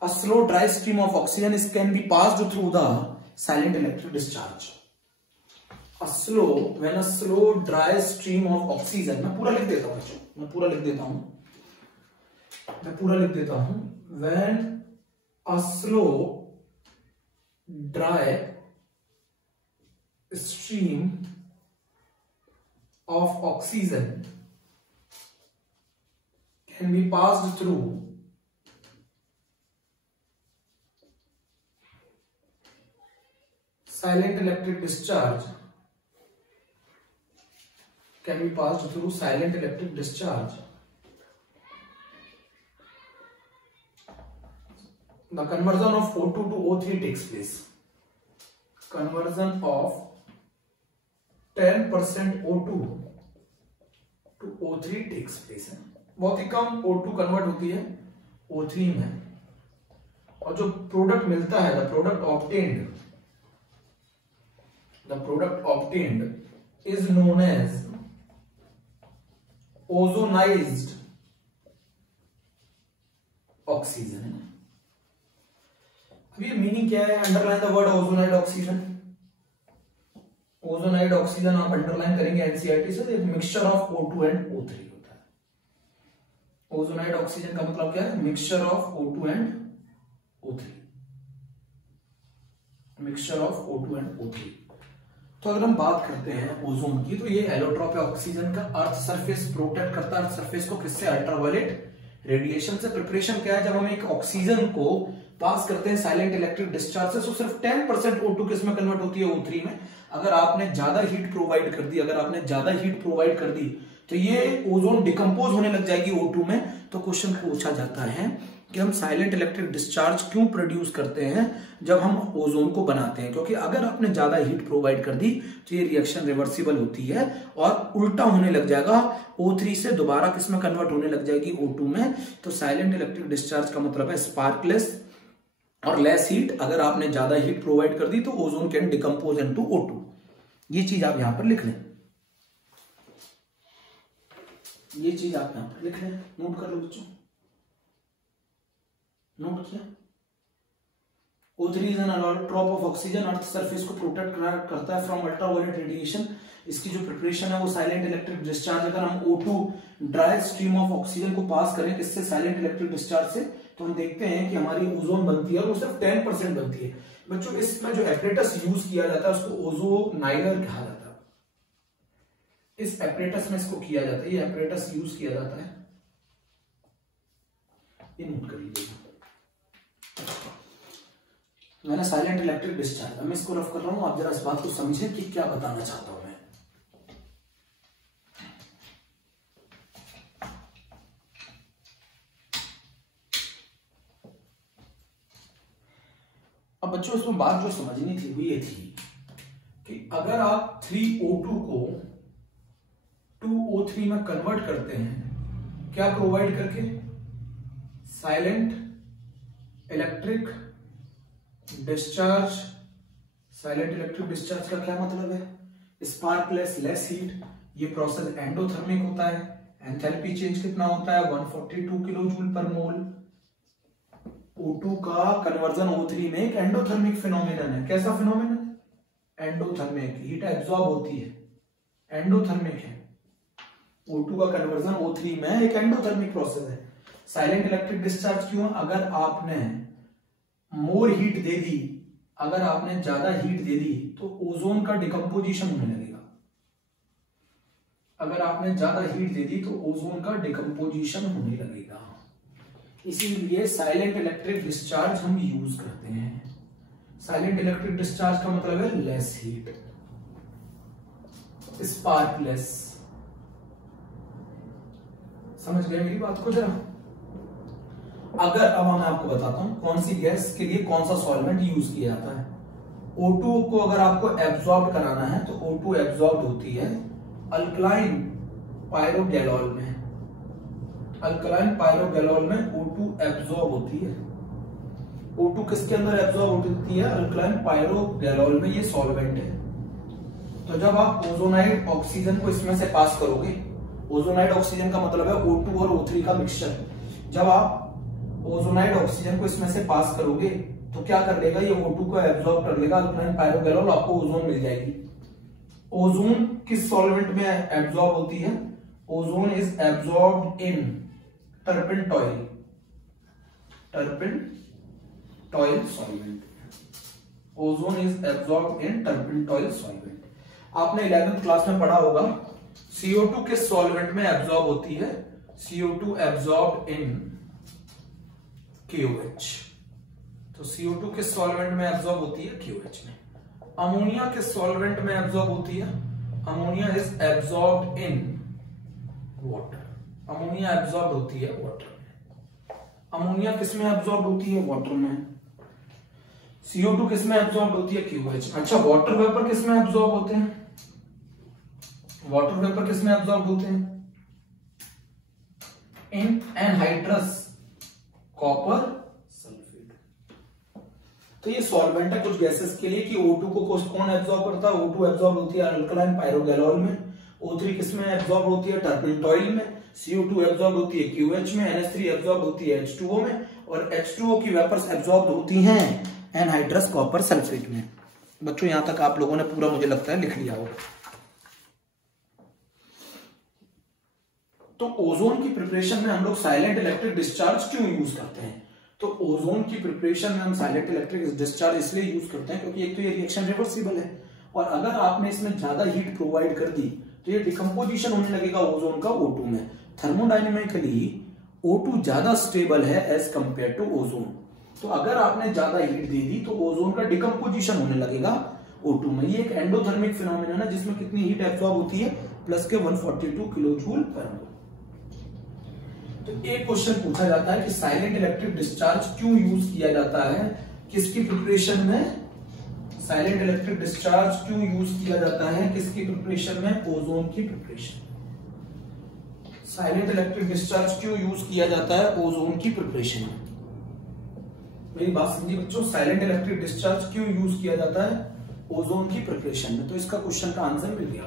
a slow dry stream of oxygen is can be passed through the silent electric discharge। when a slow dry stream of oxygen, मैं पूरा लिख देता हूं बच्चों, मैं पूरा लिख देता हूं, when a slow dry stream of oxygen can be passed through silent electric discharge, can be passed through silent electric discharge, the conversion of O2 to O3 takes place। conversion of 10% O2 to O3 takes place है। बहुत ही कम O2 convert होती है O3 में, और जो product मिलता है, the product obtained is known as ozonized oxygen है। अब ये मीनिंग क्या है, underline the word ozonide oxygen. Ozonide oxygen आप अंडरलाइन करेंगे एनसीईआरटी से, एक mixture of O2 and O3 होता है। ओजोनाइड ऑक्सीजन का मतलब क्या है, mixture of O2 and O3, mixture of O2 and O3। तो अगर हम बात करते हैं ओजोन की, तो ये एलोट्रॉप है ऑक्सीजन का, अर्थ सरफेस प्रोटेक्ट करता है अर्थ सरफेस को, किससे, अल्ट्रावायलेट रेडिएशन से। प्रिपरेशन क्या है, जब हम एक ऑक्सीजन को पास करते हैं साइलेंट इलेक्ट्रिक डिस्चार्ज से, तो सिर्फ 10% O2 किसमें कन्वर्ट होती है, O3 में। अगर आपने ज्यादा हीट प्रोवाइड कर दी, तो ये ओजोन डिकम्पोज होने लग जाएगी O2 में। तो क्वेश्चन पूछा जाता है कि हम साइलेंट इलेक्ट्रिक डिस्चार्ज क्यों प्रोड्यूस करते हैं जब हम ओजोन को बनाते हैं, क्योंकि अगर आपने ज्यादा हीट प्रोवाइड कर दी तो ये रिएक्शन रिवर्सिबल होती है और उल्टा होने लग जाएगा, O3 से दोबारा किसमें कन्वर्ट होने लग जाएगी, O2 में। तो साइलेंट इलेक्ट्रिक डिस्चार्ज का मतलब है स्पार्कलेस और लेस हीट। अगर आपने ज्यादा हीट प्रोवाइड कर दी तो ozone can decompose into O2। ये चीज आप यहां पर लिख लें, नोट कर लो बच्चों, नोट किया। O3 is an allotrope of oxygen, earth surface को प्रोटेक्ट करता है फ्रॉम अल्ट्रावायलेट रेडिएशन। इसकी जो प्रिपरेशन है वो साइलेंट इलेक्ट्रिक डिस्चार्ज। अगर हम O2 dry stream of oxygen को पास करें किससे, साइलेंट इलेक्ट्रिक डिस्चार्ज से, तो हम देखते हैं कि हमारी ओजोन बनती है और वो सिर्फ 10% बनती है। बच्चों इसमें जो एपरेटस यूज किया जाता है उसको ओजोनाइलर कहा जाता है। इस एपरेटस में इसको किया जाता है, ये एपरेटस यूज किया जाता है, ये नोट कर लीजिए। मैंने साइलेंट इलेक्ट्रिक डिस्चार्ज, मैं इसको रफ कर रहा हूं, आप जरा इस बात को समझें कि क्या बताना चाहता हूं मैं। अब बच्चों इसमें बात जो समझनी थी वो ये थी कि अगर आप 3O2 को 2O3 में कन्वर्ट करते हैं, क्या प्रोवाइड करके, silent electric discharge. Silent electric discharge का क्या मतलब है, स्पार्कलेस, लेस हीट। ये प्रोसेस एंडोथर्मिक होता है। एंथैल्पी चेंज कितना होता है, 142 किलो जूल पर मोल। O2 का कन्वर्जन O3 में एक एंडोथर्मिक फिनोमिनन है। कैसा फिनोमिनन, एंडोथर्मिक, हीट एब्जॉर्ब होती है, एंडोथर्मिक है। O2 का कन्वर्जन O3 में एक एंडोथर्मिक प्रोसेस है। साइलेंट इलेक्ट्रिक डिस्चार्ज क्यों, अगर आपने मोर हीट दे दी, अगर आपने ज्यादा हीट दे दी तो ओजोन का डिकम्पोजिशन होने लगेगा। अगर आपने ज्यादा हीट दे दी तो ओजोन का डिकम्पोजिशन होने लगेगा। इसीलिए साइलेंट इलेक्ट्रिक डिस्चार्ज हम यूज करते हैं। साइलेंट इलेक्ट्रिक डिस्चार्ज का मतलब है लेस हीट, स्पार्कलेस। समझ गए मेरी बात को जरा। अगर अब मैं आपको बताता हूं कौन सी गैस के लिए कौन सा सॉल्वेंट यूज किया जाता है। O2 को अगर आपको एब्जॉर्ब कराना है तो O2 एब्जॉर्ब होती है अल्कलाइन पायरोगैलॉल में। अल्कलाइन पायरोगैलॉल में O2 एब्जॉर्ब होती है। O2 किसके अंदर एब्जॉर्ब होती है, अल्कलाइन पायरोगैलॉल में। ये सॉल्वेंट है। तो जब आप ओजोनाइड ऑक्सीजन को इसमें से पास करोगे, ओजोनाइड ऑक्सीजन का मतलब है O2 और O3 का मिक्सचर। जब आप ओजोनाइड ऑक्सीजन को इसमें से पास करोगे तो क्या कर लेगा, ये O2 को एब्जॉर्ब कर लेगा अल्कलाइन पायरोगैलॉल, आपको ओजोन मिल जाएगी। ओजोन किस सॉल्वेंट में एब्जॉर्ब होती है, ozone is absorbed in turpentine, turpentine solvent. Ozone is absorbed in turpentine solvent. आपने 11th क्लास में पढ़ा होगा CO2 किस सॉल्वेंट में एब्जॉर्ब होती है, CO2 एब्जॉर्ब्ड इन KOH। तो CO2 किस सॉल्वेंट में एब्जॉर्ब होती है, KOH में। अमोनिया किस सॉल्वेंट में एब्जॉर्ब होती है, ammonia is absorbed in water. Ammonia absorb होती है वाटर में। अमोनिया किस में एब्जॉर्ब होती है, वाटर में। CO2 किस में एब्जॉर्ब होती है, KOH। अच्छा, वाटर वेपर किस में एब्जॉर्ब होते हैं, वाटर वेपर किस में एब्जॉर्ब होते हैं, इन एनहाइड्रस कॉपर सल्फेट। तो ये सॉल्वेंट है कुछ गैसेस के लिए कि O2 को कौन एब्जॉर्ब करता है, O2 एब्जॉर्ब होती है अल्कलाइन पायरोगैलॉल में। O3 किसमें एब्जॉर्ब होती है, टर्पेंटॉइल में। CO2 एब्जॉर्ब होती है QH में। NH3 एब्जॉर्ब होती है H2O में। और H2O की वेपर्स एब्जॉर्ब होती हैं एनहाइड्रस कॉपर सल्फेट में। बच्चों यहां तक आप लोगों ने पूरा मुझे लगता है लिख लिया होगा। तो ओजोन की प्रिपरेशन में हम लोग साइलेंट इलेक्ट्रिक डिस्चार्ज क्यों यूज करते हैं, तो ओजोन की प्रिपरेशन में हम साइलेंट इलेक्ट्रिक डिस्चार्ज इसलिए यूज करते हैं क्योंकि एक तो ये रिएक्शन रिवर्सिबल है, और अगर आपने इसमें ज्यादा हीट प्रोवाइड कर दी तो ये डिकम्पोजिशन होने लगेगा ओजोन का O2 में। थर्मोडायनेमिकली O2 ज्यादा स्टेबल है एज कंपेयर टू ओजोन। तो अगर आपने ज्यादा हीट दे दी तो ओजोन का डिकम्पोजिशन होने लगेगा O2 में। ये एक एंडोथर्मिक फिनोमिनन है जिसमें कितनी हीट एब्सॉर्ब होती है, प्लस के 142 किलो जूल पर मोल। तो एक क्वेश्चन पूछा जाता है कि साइलेंट इलेक्ट्रिक डिस्चार्ज क्यों यूज किया जाता है, किसकी प्रिपरेशन में साइलेंट इलेक्ट्रिक डिस्चार्ज क्यों यूज किया जाता है, किसकी प्रिपरेशन में, ओजोन की प्रिपरेशन। साइलेंट इलेक्ट्रिक डिस्चार्ज क्यों यूज किया जाता है, ओजोन की प्रिपरेशन में। मेरी बात समझिए बच्चों, साइलेंट इलेक्ट्रिक डिस्चार्ज क्यों यूज किया जाता है, ओजोन की प्रिपरेशन में। तो इसका क्वेश्चन का आंसर मिल गया।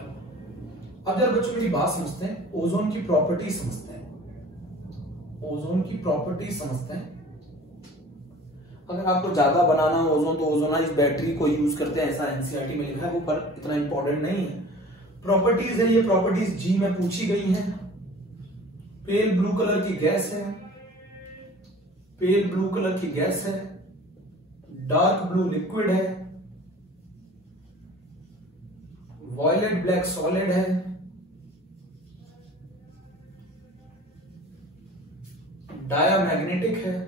अब जब बच्चों मेरी बात समझते हैं, ओजोन की प्रॉपर्टी समझते हैं, ओजोन की प्रॉपर्टी समझते हैं। अगर आपको ज्यादा बनाना हो ओजोन तो ओजोनाइज्ड बैटरी को यूज करते हैं, ऐसा एनसीईआरटी में लिखा है, वो पर इतना इंपॉर्टेंट नहीं है। प्रॉपर्टीज है, ये प्रॉपर्टीज जी में पूछी गई है। पेल ब्लू कलर की गैस है, पेल ब्लू कलर की गैस है, डार्क ब्लू लिक्विड है, वॉयलेट ब्लैक सॉलिड है, डायामैग्नेटिक है।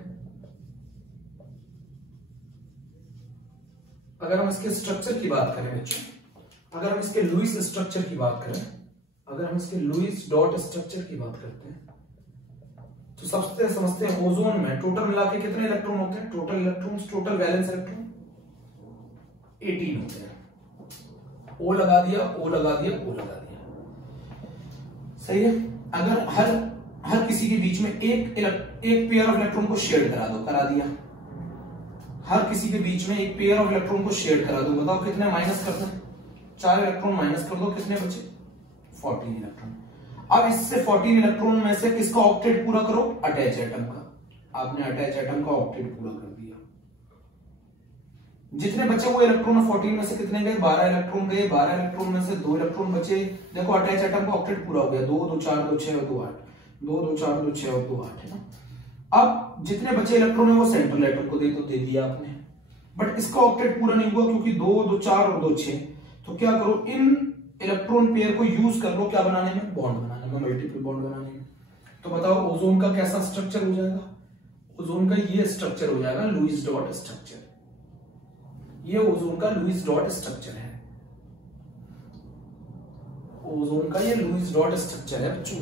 अगर हम इसके स्ट्रक्चर की बात करें बच्चों, अगर हम इसके लुईस स्ट्रक्चर की बात करें, अगर हम इसके लुईस डॉट स्ट्रक्चर की बात करते हैं तो सबसे समझते हैं ओजोन में टोटल मिला के कितने इलेक्ट्रॉन होते हैं? Total electrons, total valence electron 18 होते हैं। ओ लगा दिया, ओ लगा दिया, ओ लगा दिया, सही है। अगर हर किसी के बीच में एक पेयर ऑफ इलेक्ट्रॉन को शेयर करा दो, करा दिया, हर किसी के बीच में एक पेयर ऑफ इलेक्ट्रॉन को शेयर करा दो, बताओ कितने माइनस करते हैं? 4 इलेक्ट्रॉन माइनस कर दो, कितने बचे? 14 इलेक्ट्रॉन। अब इससे 14 इलेक्ट्रॉन में से किसका ऑक्टेट पूरा करो? अटैच एटम का। आपने अटैच एटम का ऑक्टेट पूरा कर दिया। जितने बचे हुए इलेक्ट्रॉन 14 में से कितने गए? 12 इलेक्ट्रॉन गए। 12 इलेक्ट्रॉन में से 2 इलेक्ट्रॉन बचे। देखो अटैच एटम का ऑक्टेट पूरा हो गया, 2 2 4 2 6 और 2 8, 2 2 4 2 6 और 2 8 है ना। अब जितने बचे इलेक्ट्रॉन है वो सेंट्रल एटम को दे दिया आपने, बट इसका ऑक्टेट पूरा नहीं हुआ क्योंकि 2 2 4 और 2 6। तो क्या करो, इन इलेक्ट्रॉन पेयर को यूज कर लो, क्या बनाने में? बॉन्ड बनाने में, मल्टीपल बॉन्ड बनाने में। तो बताओ ओजोन का कैसा स्ट्रक्चर हो जाएगा? ओजोन का ये स्ट्रक्चर हो जाएगा लुईस डॉट स्ट्रक्चर। ये ओजोन का लुईस डॉट स्ट्रक्चर है। ओजोन का ये लुईस डॉट स्ट्रक्चर है बच्चों।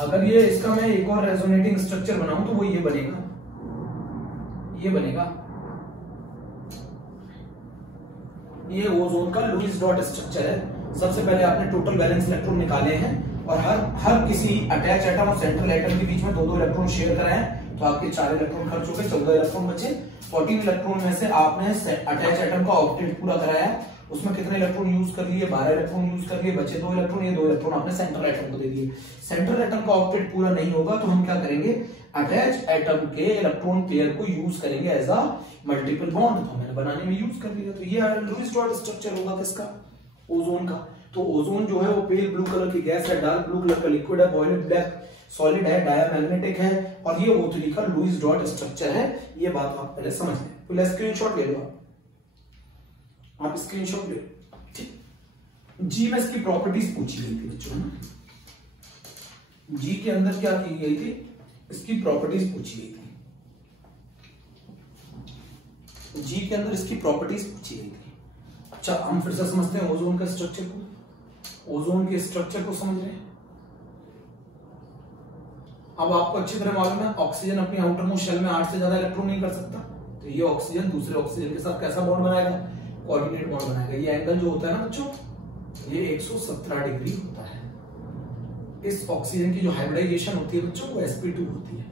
अगर ये इसका मैं एक और रेजोनेटिंग स्ट्रक्चर बनाऊं तो वो ये बनेगा, ये बनेगा, ये ओजोन का लुईस डॉट स्ट्रक्चर है। सबसे पहले आपने टोटल वैलेंस इलेक्ट्रॉन निकाले हैं और हर किसी अटैच एटम और सेंट्रल एटम के बीच में 2 2 इलेक्ट्रॉन शेयर कराए हैं, तो आपके 4 इलेक्ट्रॉन खर्च हो गए, 14 इलेक्ट्रॉन बचे। 14 इलेक्ट्रॉन में से आपने अटैच एटम का ऑक्टेट पूरा कराया है, उसमें कितने इलेक्ट्रॉन यूज कर लिए? 12 इलेक्ट्रॉन यूज कर लिए, बचे 2 इलेक्ट्रॉन। ये 2 इलेक्ट्रॉन आपने सेंट्रल एटम को दे दिए। सेंट्रल एटम का ऑक्टेट पूरा नहीं होगा तो हम क्या करेंगे? अटैच एटम के इलेक्ट्रॉन पेयर को यूज करेंगे एज अ मल्टीपल बॉन्ड। तो मैंने बनाने में यूज कर लिया। तो ये लुईस डॉट स्ट्रक्चर होगा किसका? ओजोन का। तो ओजोन जो है वो पेल ब्लू कलर की गैस है, डार्क ब्लू कलर का लिक्विड है, वॉयलेट ब्लैक सॉलिड है, डायामैग्नेटिक है, और ये O3 का लुईस डॉट स्ट्रक्चर है। ये बात आप पहले समझ लें। पहले स्क्रीनशॉट ले लो, आप स्क्रीनशॉट ले लो, ठीक। जी में इसकी प्रॉपर्टीज पूछी गई थी बच्चों ना, जी के अंदर क्या की गई थी? इसकी प्रॉपर्टीज पूछी गई थी। जी के अंदर इसकी प्रॉपर्टीज पूछी गई थी। अच्छा, हम फिर से समझते हैं ओजोन का स्ट्रक्चर को। ओजोन के स्ट्रक्चर को समझ रहे हैं। अब आपको अच्छी तरह मालूम है ऑक्सीजन अपनी आउटर मोस्ट शेल में 8 से ज्यादा इलेक्ट्रॉन नहीं कर सकता, तो ये ऑक्सीजन दूसरे ऑक्सीजन के साथ कैसा बॉन्ड बनाएगा? कोऑर्डिनेट बॉन्ड बनाएगा। ये एंगल जो होता है ना बच्चों, ये 117 डिग्री होता है। इस ऑक्सीजन की जो हाइब्रिडाइजेशन होती है बच्चों वो sp2 होती है।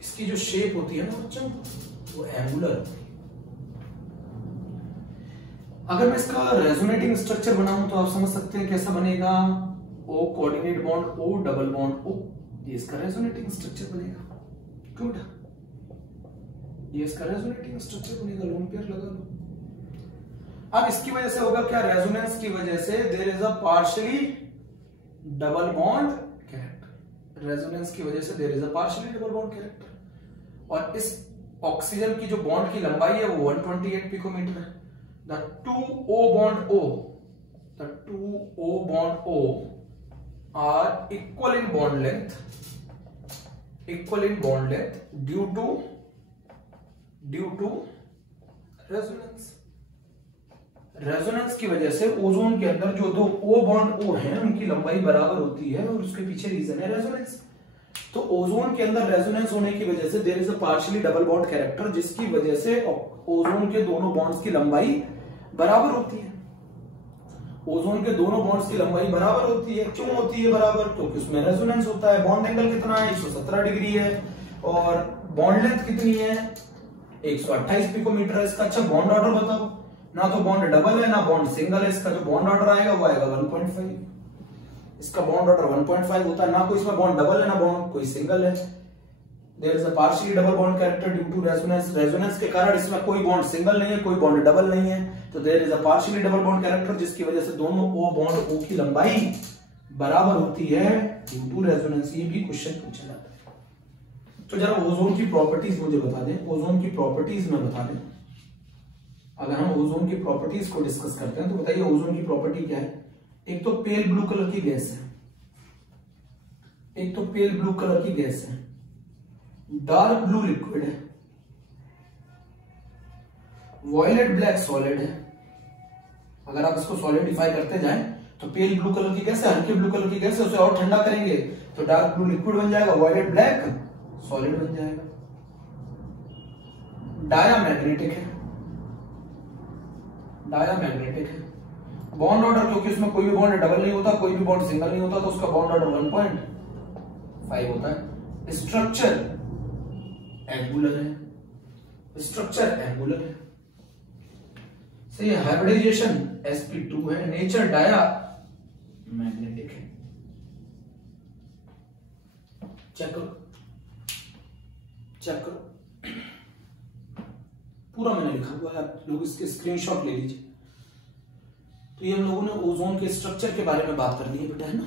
इसकी जो शेप होती है ना बच्चों वो एंगुलर होती है। अगर मैं इसका रेजोनेटिंग स्ट्रक्चर बनाऊं तो आप समझ सकते हैं कैसा बनेगा। O coordinate bond O, double bond O, ये इसका रेजोनेटिंग स्ट्रक्चर बनेगा। गुड, ये इसका रेजोनेटिंग स्ट्रक्चर बनेगा। लोन पेयर लगा लो। अब इसकी वजह से होगा क्या? रेजोनेंस की वजह से there is a partially double bond character. Resonance की वजह से there is a partially double bond character. और इस ऑक्सीजन की जो बॉन्ड की लंबाई है वो 128 पिकोमीटर है। The 2O bond O are equal in bond length due to resonance। Resonance की वजह से ओजोन के अंदर जो 2 O बॉन्ड O हैं उनकी लंबाई बराबर होती है और उसके पीछे रीजन है रेजोनेंस। तो ओजोन के अंदर रेजोनेंस होने की वजह से there is a partially double bond character, जिसकी वजह से ओजोन के दोनों बॉन्ड्स की लंबाई बराबर होती है। ओजोन के दोनों बॉन्ड्स की लंबाई बराबर होती है। क्यों होती है बराबर? क्योंकि उसमें रेजोनेंस होता है। बॉन्ड एंगल कितना है? 117 डिग्री है। और बॉन्ड लेंथ कितनी है? 128 पिकोमीटर है इसका। अच्छा, बॉन्ड ऑर्डर बताओ। ना तो बॉन्ड डबल है ना बॉन्ड सिंगल है। इसका जो बॉन्ड ऑर्डर आएगा वो आएगा 1.5। इसका बॉन्ड ऑर्डर 1.5 होता है। ना कोई इसमें बॉन्ड डबल है ना बॉन्ड कोई सिंगल है। There is a partially double bond character due to resonance, resonance के कारण इसमें कोई बॉन्ड सिंगल नहीं है, कोई बॉन्ड डबल नहीं है, तो there is a partially double bond character जिसकी वजह से दोनों ओ बॉन्ड ओ की लंबाई बराबर होती है ड्यू टू रेजोनेंस। ये भी क्वेश्चन पूछा जाता है। तो जरा ओजोन की प्रॉपर्टीज मुझे बता दें, ओजोन की प्रॉपर्टीज में बता दें। अगर हम ओजोन की प्रॉपर्टीज को डिस्कस करते हैं तो बताइए ओजोन की प्रॉपर्टी क्या है। एक तो पेल ब्लू कलर की गैस है, एक तो पेल ब्लू कलर की गैस है, डार्क ब्लू लिक्विड है, वॉयलेट ब्लैक सॉलिड है। अगर आप इसको सॉलिडिफाई करते जाएं तो पेल ब्लू कलर की गैस है, हल्के ब्लू कलर की गैस है, उसे और ठंडा करेंगे तो डार्क ब्लू लिक्विड बन जाएगा, वॉयलेट ब्लैक सॉलिड बन जाएगा। डायामैग्नेटिक है, डायामैग्नेटिक है। बॉन्ड ऑर्डर, क्योंकि उसमें कोई भी बॉन्ड डबल नहीं होता, कोई भी बॉन्ड सिंगल नहीं होता, तो उसका बॉन्ड ऑर्डर 1.5 होता है। स्ट्रक्चर एंगुलर है, स्ट्रक्चर एंगुलर है। सही है। हाइब्रिडाइजेशन sp2 है। नेचर डाया मैग्नेटिक है। चेक करो, चेक करो, पूरा मैंने लिखा हुआ है, आप लोग इसके स्क्रीनशॉट ले लीजिए। तो ये हम लोगों ने ओजोन के स्ट्रक्चर के बारे में बात कर ली है बेटा, है ना।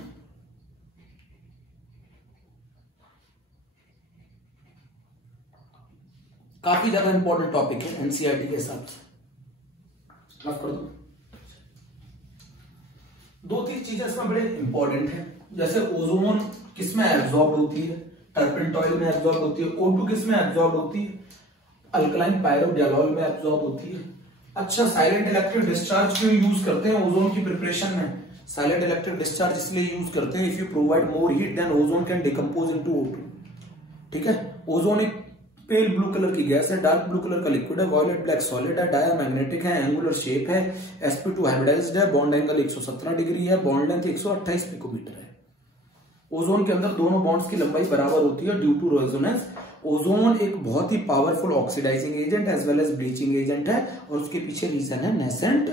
काफी ज्यादा इंपॉर्टेंट टॉपिक है एनसीईआरटी के हिसाब से, माफ कर दो। दो तीन चीजें इसमें बड़े इंपॉर्टेंट है, जैसे ओजोन किसमें एब्जॉर्ब होती है, टर्पेंटॉइल में एब्जॉर्ब होती है। O2 किसमें एब्जॉर्ब होती है, अल्कलाइन पायरोडियालॉल में एब्जॉर्ब होती है। अच्छा, साइलेंट इलेक्ट्रिक डिस्चार्ज क्यों यूज करते हैं ओजोन की प्रिपरेशन में। साइलेंट इलेक्ट्रिक डिस्चार्ज इसलिए यूज करते हैं, if you provide more heat then ozone can decompose into O2। ठीक है। ओजोन एक पेल ब्लू कलर की गैस है, डार्क ब्लू कलर का लिक्विड है, वॉयलेट ब्लैक सॉलिड है, डायामैग्नेटिक है, एंगुलर शेप है, sp2 हाइब्रिडाइज्ड है, बॉन्ड एंगल 117 डिग्री है, बॉन्ड लेंथ 128 पिकोमीटर है। ओजोन के अंदर दोनों बॉन्ड्स की लंबाई बराबर होती है ड्यू टू रेजोनेंस। ओजोन एक बहुत ही powerful oxidising agent as well as bleaching agent है, और उसके पीछे रीजन है नेसेंट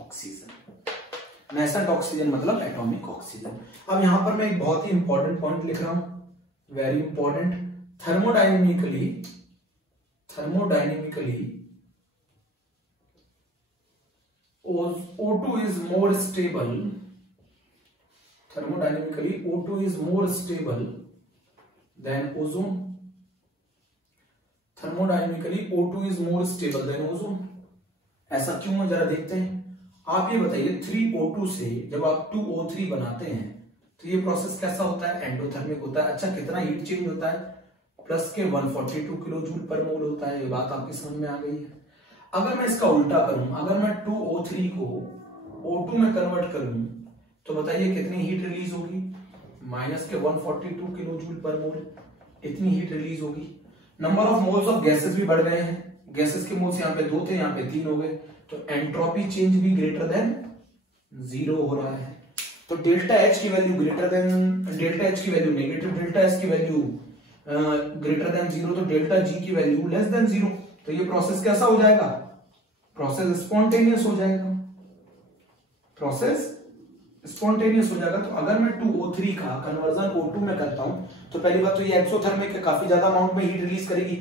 ऑक्सीजन। नेसेंट ऑक्सीजन मतलब एटॉमिक ऑक्सीजन। अब यहां पर मैं एक बहुत ही इंपॉर्टेंट पॉइंट लिख रहा हूं, very important. thermodynamically O2 is more stable, thermodynamically O2 is more stable than ozone, thermodynamically O2 is more stable than ozone। ऐसा क्यों है जरा देखते हैं। आप ये बताइए 3O2 से जब आप 2O3 बनाते हैं तो ये प्रोसेस कैसा होता है, एंडोथर्मिक होता है। अच्छा, कितना हीट चेंज होता है, प्लस के 142 किलो जूल पर मोल होता है। ये बात आपकी समझ में आ गई है। अगर मैं इसका उल्टा करूं, अगर मैं 2O3 को O2 में कन्वर्ट करूं तो बताइए कितनी हीट रिलीज होगी, माइनस के 142 किलो जूल पर मोल, इतनी हीट रिलीज होगी। Number of moles of gases भी बढ़ गए हैं, गैसेस के मोल्स यहाँ पे 2 थे, यहाँ पे 3 हो गए, तो एंट्रोपी चेंज भी ग्रेटर देन 0 हो रहा है। तो डेल्टा एच की value greater than, delta H की वैल्यू नेगेटिव, डेल्टा एस की वैल्यू ग्रेटर देन 0, तो डेल्टा जी की वैल्यू लेस देन 0। तो ये प्रोसेस कैसा हो जाएगा, प्रोसेस स्पॉन्टेनियस हो जाएगा, प्रोसेस स्पॉन्टेनियस हो जाएगा। तो अगर मैं 2O3 का कन्वर्जन O2 में करता हूं तो पहली बात तो ये एक्सोथर्मिक है, काफी ज्यादा अमाउंट में हीट रिलीज करेगी।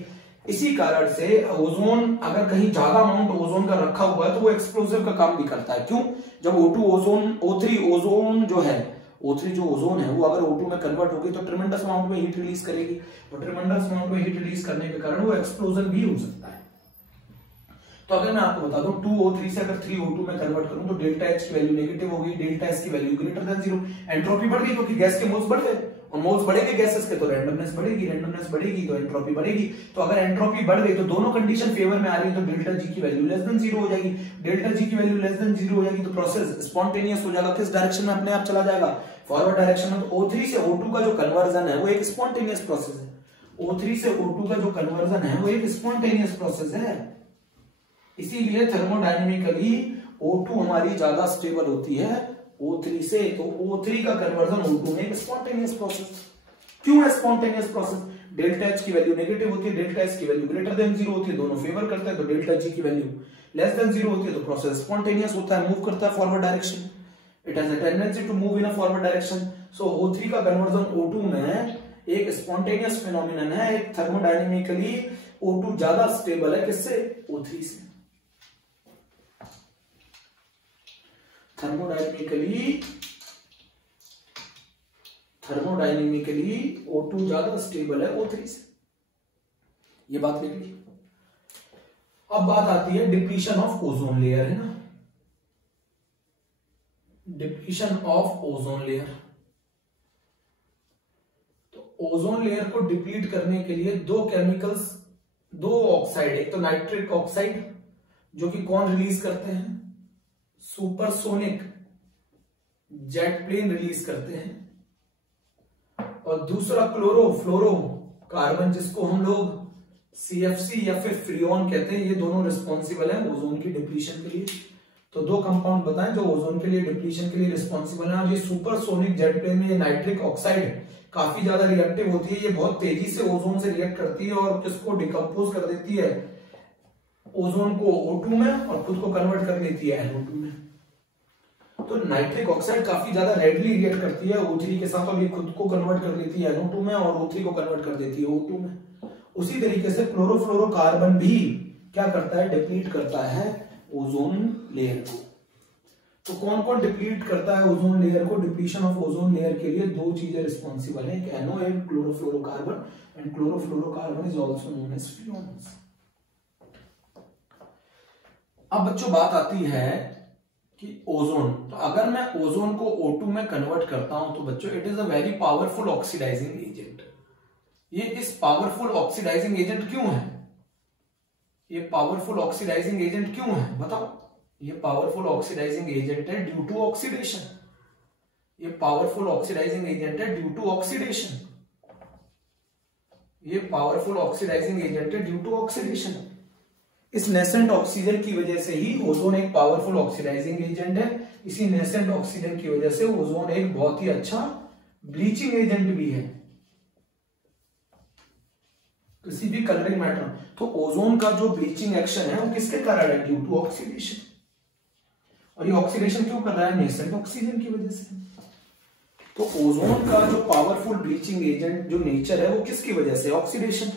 इसी कारण से ओजोन, अगर कहीं ज्यादा अमाउंट ओजोन का रखा हुआ है तो वो एक्सप्लोसिव का काम भी करता है। क्यों, जब O2 ओजोन, O3 ओजोन जो है, O3 जो ओजोन है वो अगर O2 में कन्वर्ट होगी तो ट्रिमेंडस अमाउंट में हीट रिलीज करेगी, और ट्रिमेंडस अमाउंट में हीट रिलीज करने के कारण वो एक्सप्लोजन भी हो सकता है। तो अगर मैं आपको बता दूं 2O3 से अगर 3O2 में कन्वर्ट करूं तो डेल्टा एच की वैल्यू नेगेटिव होगी, डेल्टा एस की वैल्यू ग्रेटर देन 0। एंट्रोपी बढ़ गई क्योंकि गैस के मोल्स बढ़ गए, और मोल्स बढ़ेंगे गैसेस के तो रैंडमनेस बढ़ेगी, रैंडमनेस बढ़ेगी तो एंट्रोपी बढ़ेगी। तो अगर एंट्रोपी बढ़ गई तो दोनों कंडीशन फेवर में आ रही है, तो डेल्टा जी की वैल्यू लेस देन 0 हो जाएगी। डेल्टा जी की वैल्यू लेस देन 0 हो जाएगी तो प्रोसेस स्पॉन्टेनियस हो जाएगा। किस डायरेक्शन में अपने आप चला जाएगा, फॉरवर्ड डायरेक्शन में। तो O3 से O2 का जो कन्वर्जन है वो एक स्पॉन्टेनियस प्रोसेस है। O3 से O2 का जो कन्वर्जन है वो एक स्पॉन्टेनियस प्रोसेस है। इसीलिए थर्मोडायनेमिकली O2 हमारी ज्यादा स्टेबल होती है O3 से। तो O3 का कन्वर्जन O2 में एक स्पॉन्टेनियस प्रोसेस। क्यों है स्पॉन्टेनियस प्रोसेस, डेल्टा एच की वैल्यू नेगेटिव होती है, डेल्टा एस की वैल्यू ग्रेटर देन 0 होती है, दोनों फेवर करता है। तो डेल्टा जी की वैल्यू लेस देन 0 होती है तो प्रोसेस स्पॉन्टेनियस होता है, मूव करता है forward direction. It has a tendency to move in a forward direction. So O3 का कन्वर्जन O2 में एक स्पॉन्टेनियस फिनोमिनन है, एक थर्मोडायनेमिकली O2 ज्यादा स्टेबल है किससे? O3 से। थर्मोडायनेमिकली O2 ज्यादा स्टेबल है O3 से, ये बात लिख ली। अब बात आती है डिप्लीशन ऑफ ओजोन लेयर, है ना, डिप्लीशन ऑफ ओजोन लेयर। तो ओजोन लेयर को डिप्लीट करने के लिए दो केमिकल्स, दो ऑक्साइड, एक तो नाइट्रिक ऑक्साइड जो कि कौन रिलीज करते हैं? सुपरसोनिक जेट प्लेन रिलीज करते हैं, और दूसरा क्लोरोफ्लोरो कार्बन जिसको हम लोग CFC या फिर फ्रियोन कहते हैं, ये दोनों रिस्पॉन्सिबल है ओजोन की डिप्लीशन के लिए। तो दो कंपाउंड बताएं जो ओजोन के लिए डिप्लीशन के लिए रिस्पॉन्सिबल है। ये सुपरसोनिक जेट प्लेन में नाइट्रिक ऑक्साइड काफी ज्यादा रिएक्टिव होती है, ये बहुत तेजी से ओजोन से रिएक्ट करती है और किसको डिकम्पोज कर देती है? ओजोन को O2 में, और खुद को कन्वर्ट कर देती है NO2 में। तो नाइट्रिक ऑक्साइड काफी ज्यादा रेडली रिएक्ट करती है O3 के साथ, और ये खुद को कन्वर्ट कर देती है NO2 में और O3 को कन्वर्ट कर देती है O2 में। उसी तरीके से क्लोरोफ्लोरोकार्बन भी क्या करता है? डिप्लीट करता है ओजोन लेयर को। तो कौन कौन डिप्लीट करता है ओजोन लेयर को? डिप्लीशन ऑफ ओजोन लेयर के लिए दो चीजें रिस्पॉन्सिबल है, एक NO and chlorofluorocarbon, and chlorofluorocarbon is also known as freons. अब बच्चों बात आती है कि ओजोन, तो अगर मैं ओजोन को O2 में कन्वर्ट करता हूं तो बच्चों it is a very powerful oxidising agent. ये इस पावरफुल ऑक्सीडाइजिंग एजेंट क्यों है? ये पावरफुल ऑक्सीडाइजिंग एजेंट क्यों है बताओ? ये पावरफुल ऑक्सीडाइजिंग एजेंट है ड्यू टू ऑक्सीडेशन। ये पावरफुल ऑक्सीडाइजिंग एजेंट है ड्यू टू ऑक्सीडेशन। ये पावरफुल ऑक्सीडाइजिंग एजेंट है ड्यू टू ऑक्सीडेशन। इस नेसेंट ऑक्सीजन की वजह से ही ओजोन एक पावरफुल ऑक्सीडाइजिंग एजेंट है। इसी नेसेंट ऑक्सीजन की वजह से ओजोन एक बहुत ही अच्छा ब्लीचिंग एजेंट भी है किसी भी कलरिंग मैटर। तो ओजोन का जो ब्लीचिंग एक्शन है वो किसके कारण है? Due to oxidation. और ये ऑक्सीडेशन क्यों कर रहा है? नेसेंट ऑक्सीजन की वजह से। तो ओजोन का जो पावरफुल ब्लीचिंग एजेंट जो नेचर है वो किसकी वजह से? ऑक्सीडेशन।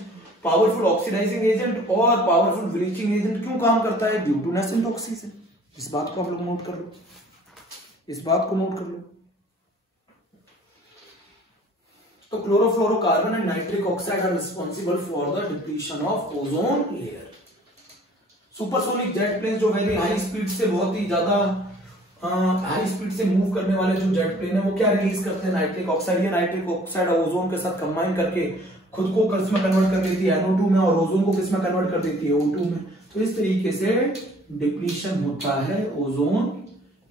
पावरफुल ऑक्सीडाइजिंग एजेंट और पावरफुल ब्लीचिंग एजेंट क्यों काम करता है? Due to nascent oxygen. इस बात को आप लोग नोट कर लो, इस बात को नोट कर लो। तो chlorofluorocarbon and nitric oxide are responsible for the depletion of ozone layer. Supersonic jet plane जो वेरी हाई स्पीड से, बहुत ही ज्यादा हाई स्पीड से मूव करने वाले जो जेट प्लेन है वो क्या रिलीज करते हैं? Nitric oxide. ये नाइट्रिक ऑक्साइड ओजोन के साथ कंबाइन करके खुद को किस में कन्वर्ट कर देती है? NO2 में, और ओजोन को किस में कन्वर्ट कर देती है? O2 में। तो इस तरीके से डिप्लीशन होता है ओजोन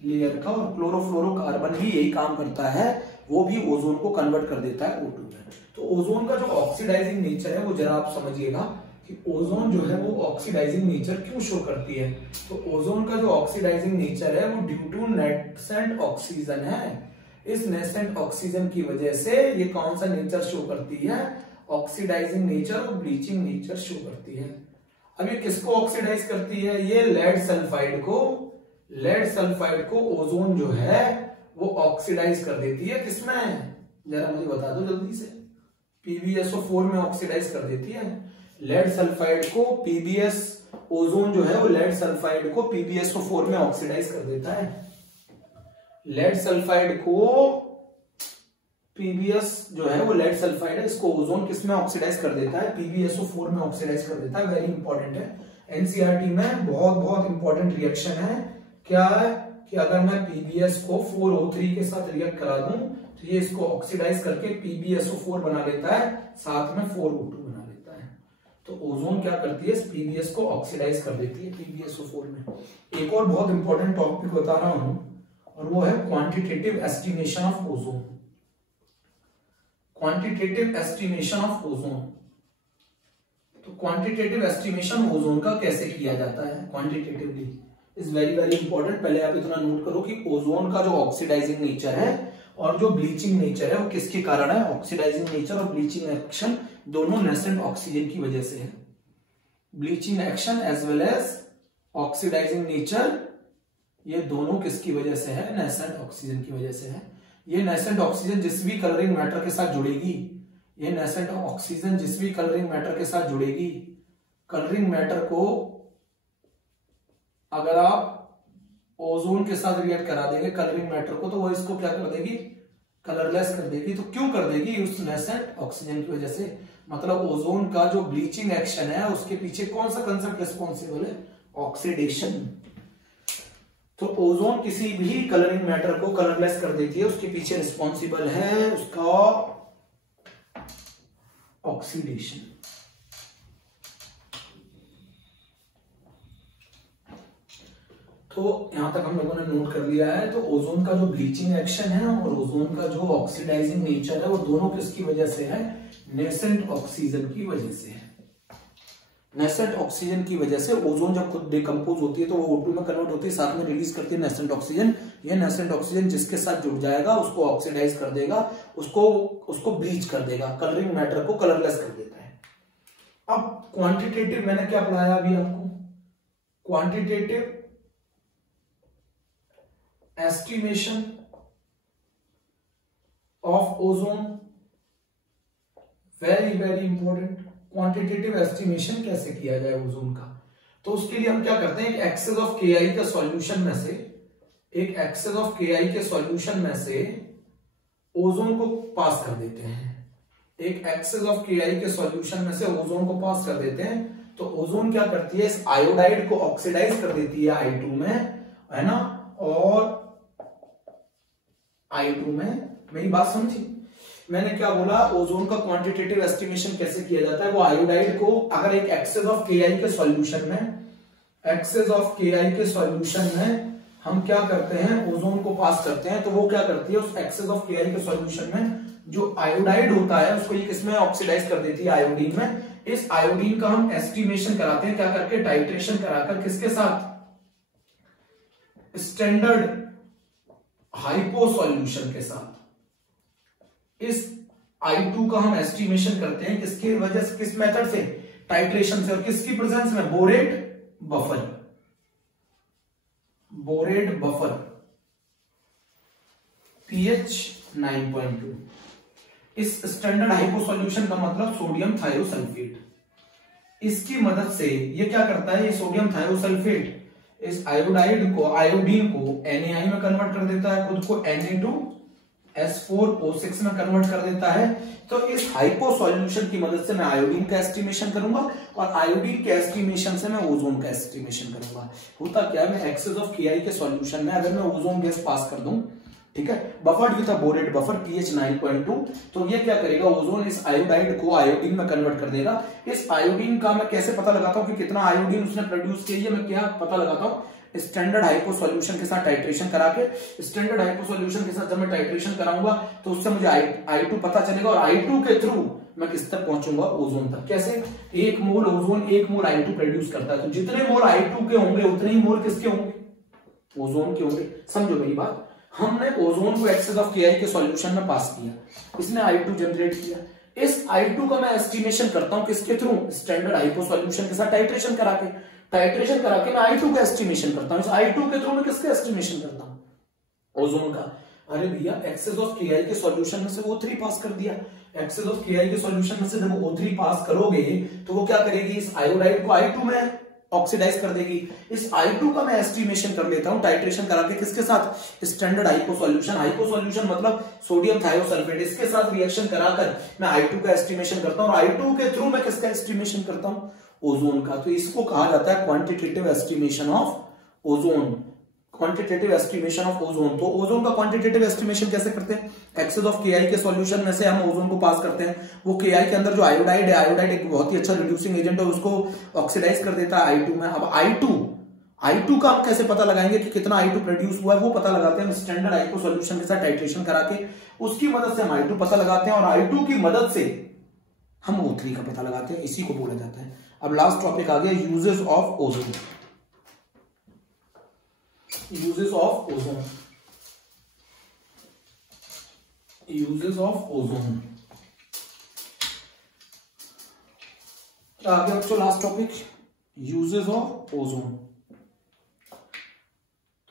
लेयर का, और क्लोरोफ्लोरोकार्बन भी यही काम करता है, वो भी ओजोन को कन्वर्ट कर देता है O2 में। तो ओजोन का जो ऑक्सीडाइजिंग नेचर है वो जरा आप समझिएगा कि ओजोन जो है वो ऑक्सीडाइजिंग नेचर क्यों शो करती है। तो ओजोन का जो ऑक्सीडाइजिंग नेचर है वो ड्यू टू नेसेंट ऑक्सीजन है। इस नेसेंट ऑक्सीजन की वजह से ये कौन सा नेचर शो करती है? ऑक्सीडाइजिंग नेचर और ब्लीचिंग नेचर शो करती है। अब ये किसको ऑक्सीडाइज करती है? ये लेड सल्फाइड को ओजोन जो है वो ऑक्सीडाइज कर देती है। किसमें? जरा मुझे बता दो जल्दी से। PbSO4 में ऑक्सीडाइज कर देती है। लेड सल्फाइड को PbS, ओजोन जो है वो लेड सल्फाइड को PbSO4 में ऑक्सीडाइज कर देता है। लेड सल्फाइड को PbS जो है वो लेड सल्फाइड है, इसको ओजोन किस में ऑक्सीडाइज कर देता है? PbSO4 में ऑक्सीडाइज कर देता है। वेरी इंपॉर्टेंट है, NCERT में बहुत इंपॉर्टेंट रिएक्शन है। क्या है कि अगर मैं PbS को 4O3 के साथ रिएक्ट करा दूं तो ये इसको ऑक्सीडाइज करके PbSO4 बना लेता है, साथ में 4O2 बना लेता है। तो ओजोन क्या करती है? PbS को ऑक्सीडाइज कर देती है PbSO4 में। एक और बहुत इंपॉर्टेंट टॉपिक बता रहा हूं, और वो है quantitative estimation of ozone. Quantitative estimation of ozone. तो क्वांटिटेटिव एस्टिमेशन ओजोन का कैसे किया जाता है? Quantitatively is very important. पहले आप इतना नोट करो कि ओजोन का जो ऑक्सीडाइजिंग नेचर है और जो ब्लीचिंग नेचर है वो किसके कारण है? ऑक्सीडाइजिंग नेचर और ब्लीचिंग एक्शन दोनों नेसेंट ऑक्सीजन की वजह से है। Bleaching action as well as oxidizing nature, ये दोनों किसकी वजह से है? नेसेंट ऑक्सीजन की वजह से है। ये नेसेंट ऑक्सीजन जिस भी कलरिंग मैटर के साथ जुड़ेगी ये नेसेंट ऑक्सीजन जिस भी कलरिंग मैटर के साथ जुड़ेगी, कलरिंग मैटर को अगर आप ओजोन के साथ रिएक्ट करा देंगे कलरिंग मैटर को, तो वो इसको क्या कर देगी, कलरलेस कर देगी। तो क्यों कर देगी, उस नेसेंट ऑक्सीजन की वजह से। मतलब ओजोन का जो ब्लीचिंग एक्शन है उसके पीछे कौन सा कंसेप्ट रिस्पॉन्सिबल है, ऑक्सीडेशन। तो ओजोन किसी भी कलरिंग मैटर को कलरलेस कर देती है, उसके पीछे रिस्पॉन्सिबल है उसका ऑक्सीडेशन। तो यहां तक हम लोगों ने नोट कर लिया है। तो ओजोन का जो ब्लीचिंग एक्शन है और ओजोन का जो ऑक्सीडाइजिंग नेचर है वो दोनों किसकी वजह से है, नेसेंट ऑक्सीजन की वजह से है। नेसेंट ऑक्सीजन की वजह से ओजोन जब खुद डिकम्पोज होती है तो वो O2 में कन्वर्ट होती है, साथ में रिलीज करती है नेसेंट ऑक्सीजन। ये नेसेंट ऑक्सीजन जिसके साथ जुड़ जाएगा उसको ऑक्सीडाइज कर देगा, उसको ब्लीच कर देगा, कलरिंग मैटर को कलरलेस कर देता है। अब क्वांटिटेटिव मैंने क्या पढ़ाया अभी आपको, quantitative estimation of ozone, very very important. Quantitative estimation कैसे किया जाए ओजोन का, तो उसके लिए हम क्या करते हैं, एक एक्सेस ऑफ KI के सॉल्यूशन में से, एक एक्सेस ऑफ KI के सॉल्यूशन में से ओजोन को पास कर देते हैं। एक एक्सेस ऑफ KI के सॉल्यूशन में से ओजोन को पास कर देते हैं। तो ओजोन क्या करती है, इस आयोडाइड को ऑक्सीडाइज कर देती है I2 में, है ना। और I2 में, मेरी बात समझी, मैंने क्या बोला, ओजोन का क्वांटिटेटिव एस्टिमेशन कैसे किया जाता है, वो आयोडाइड को अगर एक एक्सेस ऑफ KI के सॉल्यूशन में, एक्सेस ऑफ KI के सॉल्यूशन में हम क्या करते हैं, ओजोन को पास करते हैं, तो वो क्या करती है, उस एक्सेस ऑफ KI के सॉल्यूशन में जो आयोडाइड होता है उसको ये किसमें ऑक्सीडाइज कर देती है, आयोडीन में। इस आयोडीन का हम एस्टिमेशन कराते हैं, क्या करके, टाइट्रेशन कराकर, किसके साथ, स्टैंडर्ड हाइपो सॉल्यूशन के साथ। इस I2 का हम एस्टिमेशन करते हैं किसकी वजह से, किस मेथड से, टाइट्रेशन से। और किसकी प्रेजेंस में, borate buffer, borate buffer pH 9.2। इस स्टैंडर्ड हाइपो सॉल्यूशन का मतलब सोडियम थायोसल्फेट। इसकी मदद से ये क्या करता है, ये सोडियम थायोसल्फेट इस आयोडाइड को, आयोडीन को NaI में कन्वर्ट कर देता है, खुद को Na2S4O6 में कन्वर्ट कर देता है। तो इस हाइपो सॉल्यूशन की मदद से मैं आयोडीन का एस्टिमेशन करूंगा और आयोडीन के एस्टिमेशन से मैं ओजोन का एस्टिमेशन करूंगा। होता क्या है, मैं एक्सेस ऑफ KI के सॉल्यूशन में अगर मैं ओजोन गैस पास कर दूं, ठीक है, buffered with borate buffer pH 9.2, तो ये क्या करेगा, ओजोन इस आयोडाइड को आयोडीन में कन्वर्ट कर देगा। इस आयोडीन का मैं कैसे पता लगाता हूं कि कितना आयोडीन उसने प्रोड्यूस किया, मैं क्या पता लगाता हूं, स्टैंडर्ड हाइपो सॉल्यूशन के साथ टाइट्रेशन करा के। स्टैंडर्ड हाइपो सॉल्यूशन के साथ जब मैं टाइट्रेशन कराऊंगा तो उससे मुझे I2 पता चलेगा और I2 के थ्रू मैं किस तक पहुंचूंगा, ओजोन तक। कैसे, 1 मोल ओजोन 1 मोल I2 प्रोड्यूस करता है, तो जितने मोल I2 के होंगे उतने ही मोल किसके होंगे, ओजोन के होंगे। समझो मेरी बात, हमने ओजोन को एक्सेस ऑफ KI के सॉल्यूशन में पास किया, इसने I2 जनरेट किया। इस I2 का मैं एस्टिमेशन करता हूं किसके थ्रू, स्टैंडर्ड हाइपो सॉल्यूशन के साथ टाइट्रेशन करा के। टाइट्रेशन करा के मैं I2 का एस्टिमेशन करता हूं। इस I2 के थ्रू मैं किसका एस्टिमेशन करता हूं, ओजोन का। अरे भैया, एक्सेस ऑफ KI के सॉल्यूशन में से O3 पास कर दिया। एक्सेस ऑफ KI के सॉल्यूशन में से जब O3 पास करोगे तो वो क्या करेगी, इस आयोडाइड को I2 में ऑक्सीडाइज कर देगी। इस I2 का मैं एस्टिमेशन कर लेता हूं टाइट्रेशन करा के, किसके साथ, standard hypo solution. Hypo solution मतलब सोडियम थायोसल्फेट, इसके साथ रिएक्शन कराकर मैं I2 का एस्टिमेशन करता हूं और I2 के थ्रू मैं किसका एस्टिमेशन करता हूं, ओजोन का। तो इसको कहा जाता है quantitative estimation of ozone, quantitative estimation of ozone. तो ओजोन का क्वांटिटेटिव एस्टिमेशन कैसे करते हैं, एक्सेस ऑफ KI के सॉल्यूशन में से हम ओजोन को पास करते हैं। वो KI के अंदर जो आयोडाइड है, आयोडाइड एक बहुत ही अच्छा रिड्यूसिंग एजेंट है, उसको ऑक्सीडाइज कर देता है I2 में। अब I2 का हम कैसे पता लगाएंगे कि कितना I2 प्रोड्यूस हुआ है, वो पता लगाते हैं स्टैंडर्ड हाइपो सॉल्यूशन के साथ टाइट्रेशन करा के। उसकी मदद से हम I2 पता लगाते हैं और I2 की मदद से हम O3 का पता लगाते हैं, इसी को बोला जाता है। अब लास्ट टॉपिक आ गया, uses of ozone. Uses of ozone, uses of ozone आ गया बच्चों last topic, uses of ozone.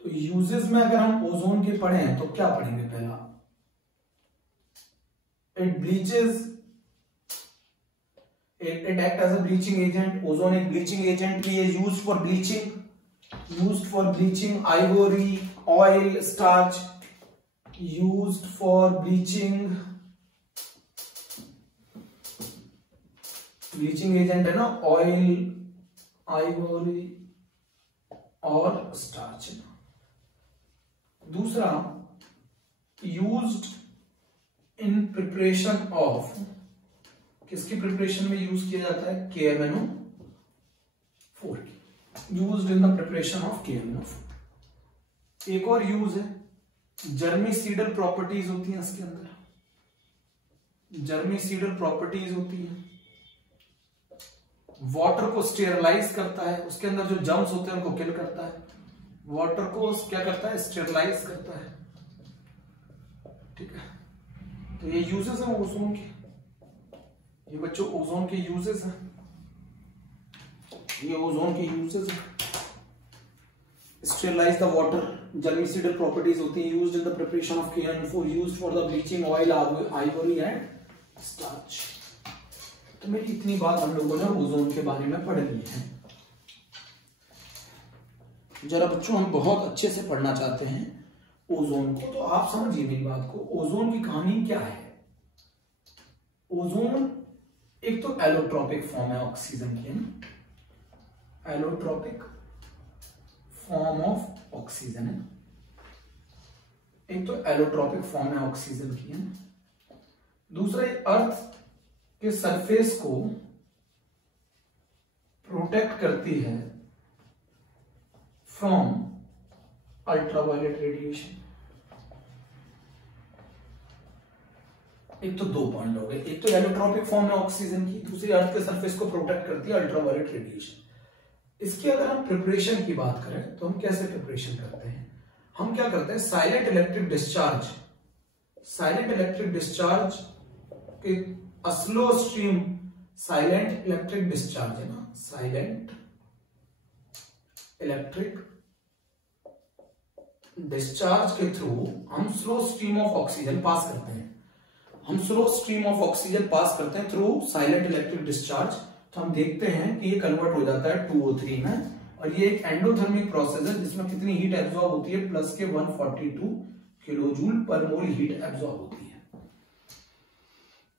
तो यूजेस में अगर हम ओजोन के पढ़े हैं तो क्या पढ़ेंगे, पहला, it bleaches It act as a bleaching agent. Ozone एक bleaching agent भी है, used for bleaching ivory, oil, starch, used for bleaching agent है ना, oil, ivory और starch। दूसरा used in preparation of, किसकी प्रिपरेशन में यूज किया जाता है, KMnO4 की, used in the preparation of KMnO4। एक और यूज है, जर्मिसीडल प्रॉपर्टीज होती हैं इसके अंदर, जर्मिसीडल प्रॉपर्टीज होती है, वाटर को स्टेरलाइज करता है, उसके अंदर जो जर्म्स होते हैं उनको किल करता है, वाटर को क्या करता है, स्टेरलाइज करता है, ठीक है। तो ये यूजेस हैं ओजोन के, ये बच्चों ओजोन के यूजेस हैं, ये ओजोन के यूजेस हैं। स्टेरलाइज द वाटर, जर्मिसीडल प्रॉपर्टीज होती हैं, used in the preparation of KMnO4, used for the bleaching oil, Ivory and starch. तो मेरी इतनी बात हम लोगों ने ओजोन के बारे में पढ़ ली है। जरा बच्चों हम बहुत अच्छे से पढ़ना चाहते हैं ओजोन को, तो आप समझिए मेरी बात को। ओजोन की कहानी क्या है? ओजोन एक तो एलोट्रॉपिक फॉर्म है ऑक्सीजन की, है ना, एलोट्रॉपिक फॉर्म ऑफ ऑक्सीजन है, एक तो एलोट्रॉपिक फॉर्म है ऑक्सीजन की, है ना। दूसरा अर्थ के सरफेस को प्रोटेक्ट करती है फ्रॉम अल्ट्रावायलेट रेडिएशन। एक तो दो पॉइंट हो गए, एक तो एलोट्रॉपिक फॉर्म है ऑक्सीजन की, दूसरी अर्थ के सरफेस को प्रोटेक्ट करती है अल्ट्रावायलेट रेडिएशन। इसकी अगर हम प्रिपरेशन की बात करें तो हम कैसे प्रिपरेशन करते हैं? हम क्या करते हैं, silent electric discharge, silent electric discharge के slow stream, silent electric discharge है ना, साइलेंट इलेक्ट्रिक डिस्चार्ज के थ्रू हम slow stream of oxygen pass करते हैं, हम slow stream of oxygen pass करते हैं थ्रू साइलेंट इलेक्ट्रिक डिस्चार्ज। तो हम देखते हैं कि ये कन्वर्ट हो जाता है 2O3 में, और ये एक एंडोथर्मिक प्रोसेस है जिसमें कितनी हीट एब्जॉर्ब होती है, प्लस के 142 किलोजूल पर मोल हीट एब्जॉर्ब होती है।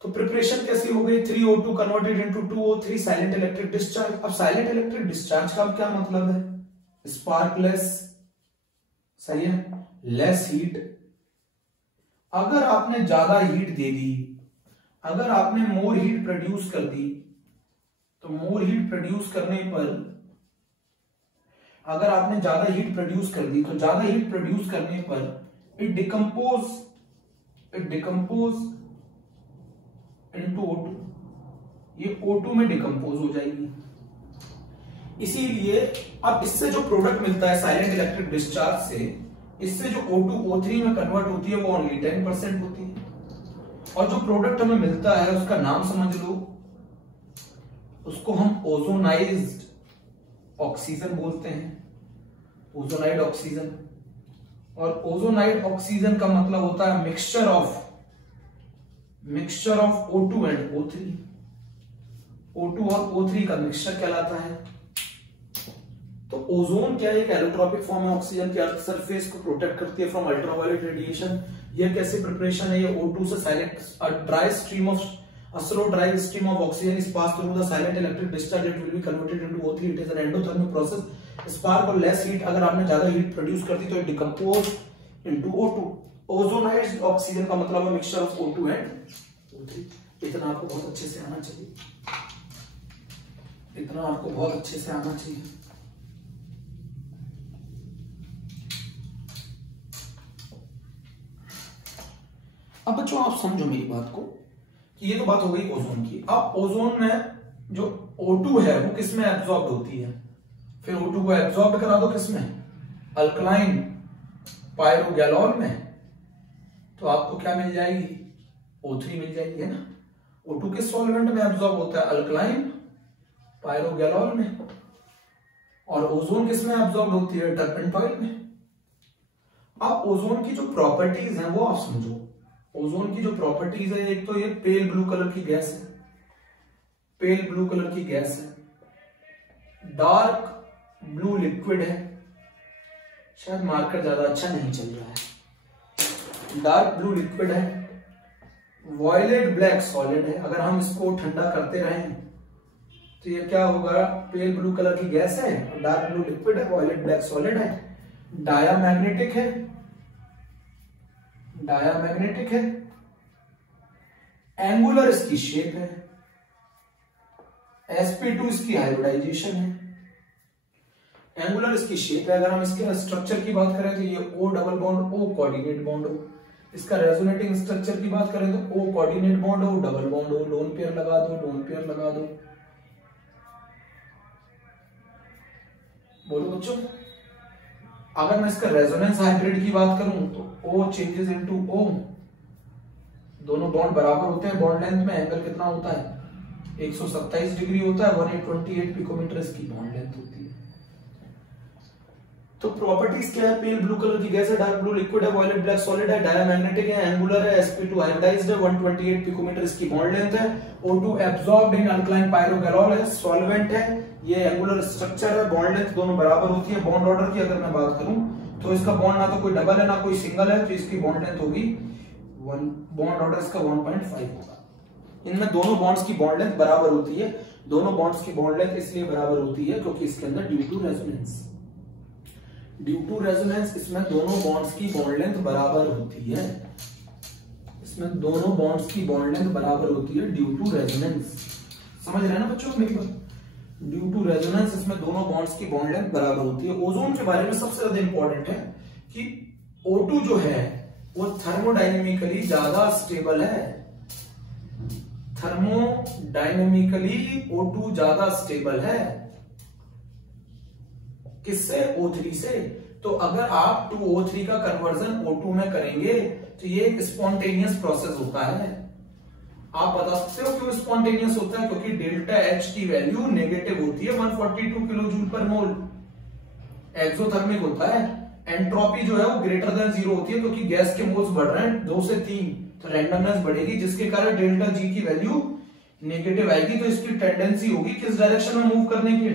तो प्रिपरेशन कैसी हो गई, 3O2 converted into 2O3, silent electric discharge. अब साइलेंट इलेक्ट्रिक डिस्चार्ज का क्या मतलब है, स्पार्कलेस, सही है, लेस हीट। अगर आपने ज्यादा हीट दे दी, अगर आपने मोर हीट प्रोड्यूस कर दी, तो मोर हीट प्रोड्यूस करने पर, अगर आपने ज्यादा हीट प्रोड्यूस कर दी तो ज्यादा हीट प्रोड्यूस करने पर इट डिकम्पोज इनटू O2, ये O2 में डिकम्पोज हो जाएगी। इसीलिए अब इससे जो प्रोडक्ट मिलता है साइलेंट इलेक्ट्रिक डिस्चार्ज से, इससे जो O2 O3 में कन्वर्ट होती है वो ओनली 10% होती है, और जो प्रोडक्ट हमें मिलता है उसका नाम समझ लो, उसको हम ओजोनाइज्ड ऑक्सीजन बोलते हैं, ओजोनाइड ऑक्सीजन। और ओजोनाइड ऑक्सीजन का मतलब होता है mixture of O2 and O3, O2 और O3 का मिक्सचर कहलाता है। तो ओजोन क्या है, एक एलोट्रॉपिक फॉर्म है ऑक्सीजन की, अर्थ सरफेस को प्रोटेक्ट करती है फ्रॉम अल्ट्रावायलेट रेडिएशन। ये कैसे प्रिपरेशन है, ये O2 से silent dry stream of a slow dry stream of oxygen is passed through the silent electric discharge, it will be converted into O3, it is an endothermic process। spark और less heat, अगर आपने ज्यादा heat produce कर दी तो decompose into O2। Ozonised oxygen का मतलब है mixture of O2 and O3। इतना आपको बहुत अच्छे से आना चाहिए, इतना आपको बहुत अच्छे से आना चाहिए। अब बच्चों आप समझो मेरी बात को, ये तो बात हो गई ओजोन की। अब ओजोन में जो O2 है वो किसमें एब्जॉर्ब होती है, फिर O2 को एब्जॉर्ब करा दो किसमें, अल्कलाइन पायरोगैलोल में, तो आपको क्या मिल जाएगी, O3 मिल जाएगी, है ना। O2 किस सॉल्वेंट में एब्जॉर्ब होता है, अल्कलाइन पायरोगैलोल में, और ओजोन किसमें एब्जॉर्ब होती है, टर्पेंटॉइल में। अब ओजोन की जो प्रॉपर्टीज हैं वो आप समझो। ओजोन की जो प्रॉपर्टीज है, एक तो ये पेल ब्लू कलर की गैस है, पेल ब्लू कलर की गैस है, डार्क ब्लू लिक्विड है, शायद मार्कर ज्यादा अच्छा नहीं चल रहा है, डार्क ब्लू लिक्विड है, वॉयलेट ब्लैक सॉलिड है। अगर हम इसको ठंडा करते रहें तो ये क्या होगा, पेल ब्लू कलर की गैस है, डार्क ब्लू लिक्विड है, वॉयलेट ब्लैक सॉलिड है, डायामैग्नेटिक है, डायामैग्नेटिक है, एंगुलर इसकी शेप है, sp2 इसकी हाइब्रिडाइजेशन है, एंगुलर इसकी शेप है। अगर हम इसके स्ट्रक्चर की बात करें तो ये O double bond O coordinate bond हो, इसका रेजोनेटिंग स्ट्रक्चर की बात करें तो O कोऑर्डिनेट बॉन्ड हो, डबल बॉन्ड हो, लोन पेयर लगा दो, लोन पेयर लगा दो। बोलो बच्चों, अगर मैं इसका रेजोनेंस हाइब्रिड की बात करूं तो O चेंजेस इनटू O, दोनों बॉन्ड बराबर होते हैं, बॉन्ड लेंथ में एंगल कितना होता है 127 डिग्री होता है, 128 पिकोमीटर इसकी बॉन्ड लेंथ होती है। तो प्रॉपर्टीज क्या है, पेल ब्लू कलर की गैस है, डार्क ब्लू लिक्विड है, वॉयलेट ब्लैक सॉलिड है, डायामैग्नेटिक है, एंगुलर है, sp2 हाइब्रिडाइज्ड है, 128 पिकोमीटर इसकी बॉन्ड लेंथ है, O2 एब्सॉर्ब्ड इन अल्कलाइन पायरोगैलॉल है, सॉल्वेंट है, ये एंगुलर स्ट्रक्चर है, बॉन्ड लेंथ दोनों बराबर होती है। बॉन्ड ऑर्डर की अगर मैं बात करूं तो इसका बॉन्ड ना तो कोई डबल है ना कोई सिंगल है, तो इसकी बॉन्ड लेंथ होगी बॉन्ड ऑर्डर इसका 1.5 होगा। इनमें दोनों बॉन्ड्स की बॉन्ड लेंथ बराबर होती है, दोनों बॉन्ड्स की बॉन्ड लेंथ इसलिए बराबर होती है क्योंकि इसके अंदर ड्यू टू रेजोनेंस इसमें दोनों बॉन्ड्स की बॉन्ड लेंथ बराबर होती है, इसमें दोनों बॉन्ड्स की बॉन्ड लेंथ बराबर होती है ड्यू टू रेजोनेंस। समझ रहे हैं ना बच्चों मेरी बात, ड्यू टू रेजोनेंस इसमें दोनों बॉन्ड्स की बॉन्ड लेंथ बराबर होती है। ओजोन के बारे में सबसे ज्यादा इंपॉर्टेंट है कि O2 जो है वो थर्मोडायनेमिकली ज्यादा स्टेबल है, थर्मोडायनेमिकली O2 ज्यादा स्टेबल है, किससे, O3 से। तो अगर आप 2O3 का कन्वर्जन O2 में करेंगे तो ये एक स्पॉन्टेनियस प्रोसेस होता है। आप बता सकते हो क्यों स्पॉन्टेनियस होता है, क्योंकि डेल्टा H की वैल्यू नेगेटिव होती है 142 किलो जूल पर मोल, एक्सोथर्मिक होता है। एंट्रोपी जो है वो ग्रेटर देन 0 होती है क्योंकि गैस के मोल्स बढ़ रहे हैं 2 से 3, तो रैंडमनेस बढ़ेगी जिसके कारण डेल्टा G की वैल्यू नेगेटिव आएगी। तो इसकी टेंडेंसी होगी किस डायरेक्शन में मूव करने की,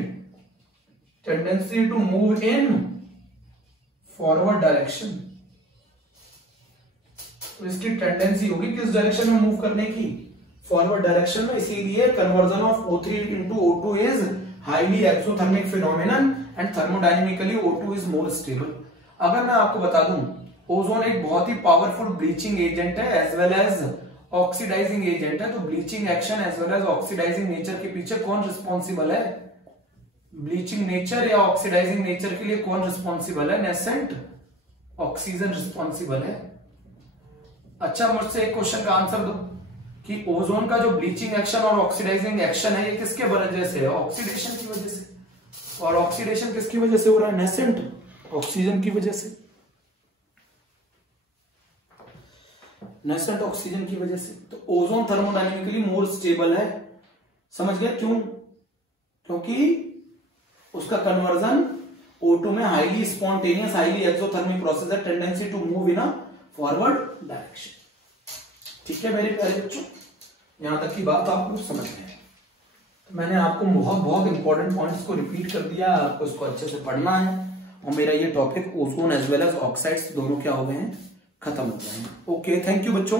tendency to move in forward direction. तो इसकी टेंडेंसी होगी किस डायरेक्शन में मूव करने की, फॉरवर्ड डायरेक्शन में। इसीलिए conversion of O3 into O2 is highly exothermic phenomenon and thermodynamically O2 is more stable. अगर मैं आपको बता दूं ओजोन एक बहुत ही पावरफुल ब्लीचिंग एजेंट है as well as oxidizing agent है, तो bleaching action as well as oxidizing nature के पीछे कौन रिस्पॉन्सिबल है, ब्लीचिंग नेचर या ऑक्सीडाइजिंग नेचर के लिए कौन रिस्पॉन्सिबल है, नेसेंट ऑक्सीजन रिस्पॉन्सिबल है। अच्छा मुझसे एक क्वेश्चन का आंसर दो कि ओजोन का जो ब्लीचिंग एक्शन और ऑक्सीडाइजिंग एक्शन है ये किसके वजह से है, ऑक्सीडेशन की वजह से। और ऑक्सीडेशन किसकी वजह से हो रहा है, नेसेंट ऑक्सीजन की वजह से, नेसेंट ऑक्सीजन की वजह से। तो ओजोन थर्मोडायनेमिकली मोर स्टेबल है, समझ गए क्यों, क्योंकि उसका कन्वर्जन O2 में highly spontaneous highly exothermic process है, tendency to move in a forward direction. ठीक है मेरे प्यारे बच्चों, यहां तक की बात आप लोग समझ गए। तो मैंने आपको बहुत इंपॉर्टेंट पॉइंट्स को रिपीट कर दिया, आपको इसको अच्छे से पढ़ना है। और मेरा ये topic ozone as well as oxides दोनों क्या हो गए हैं, खत्म हो गए हैं। ओके, थैंक यू बच्चों।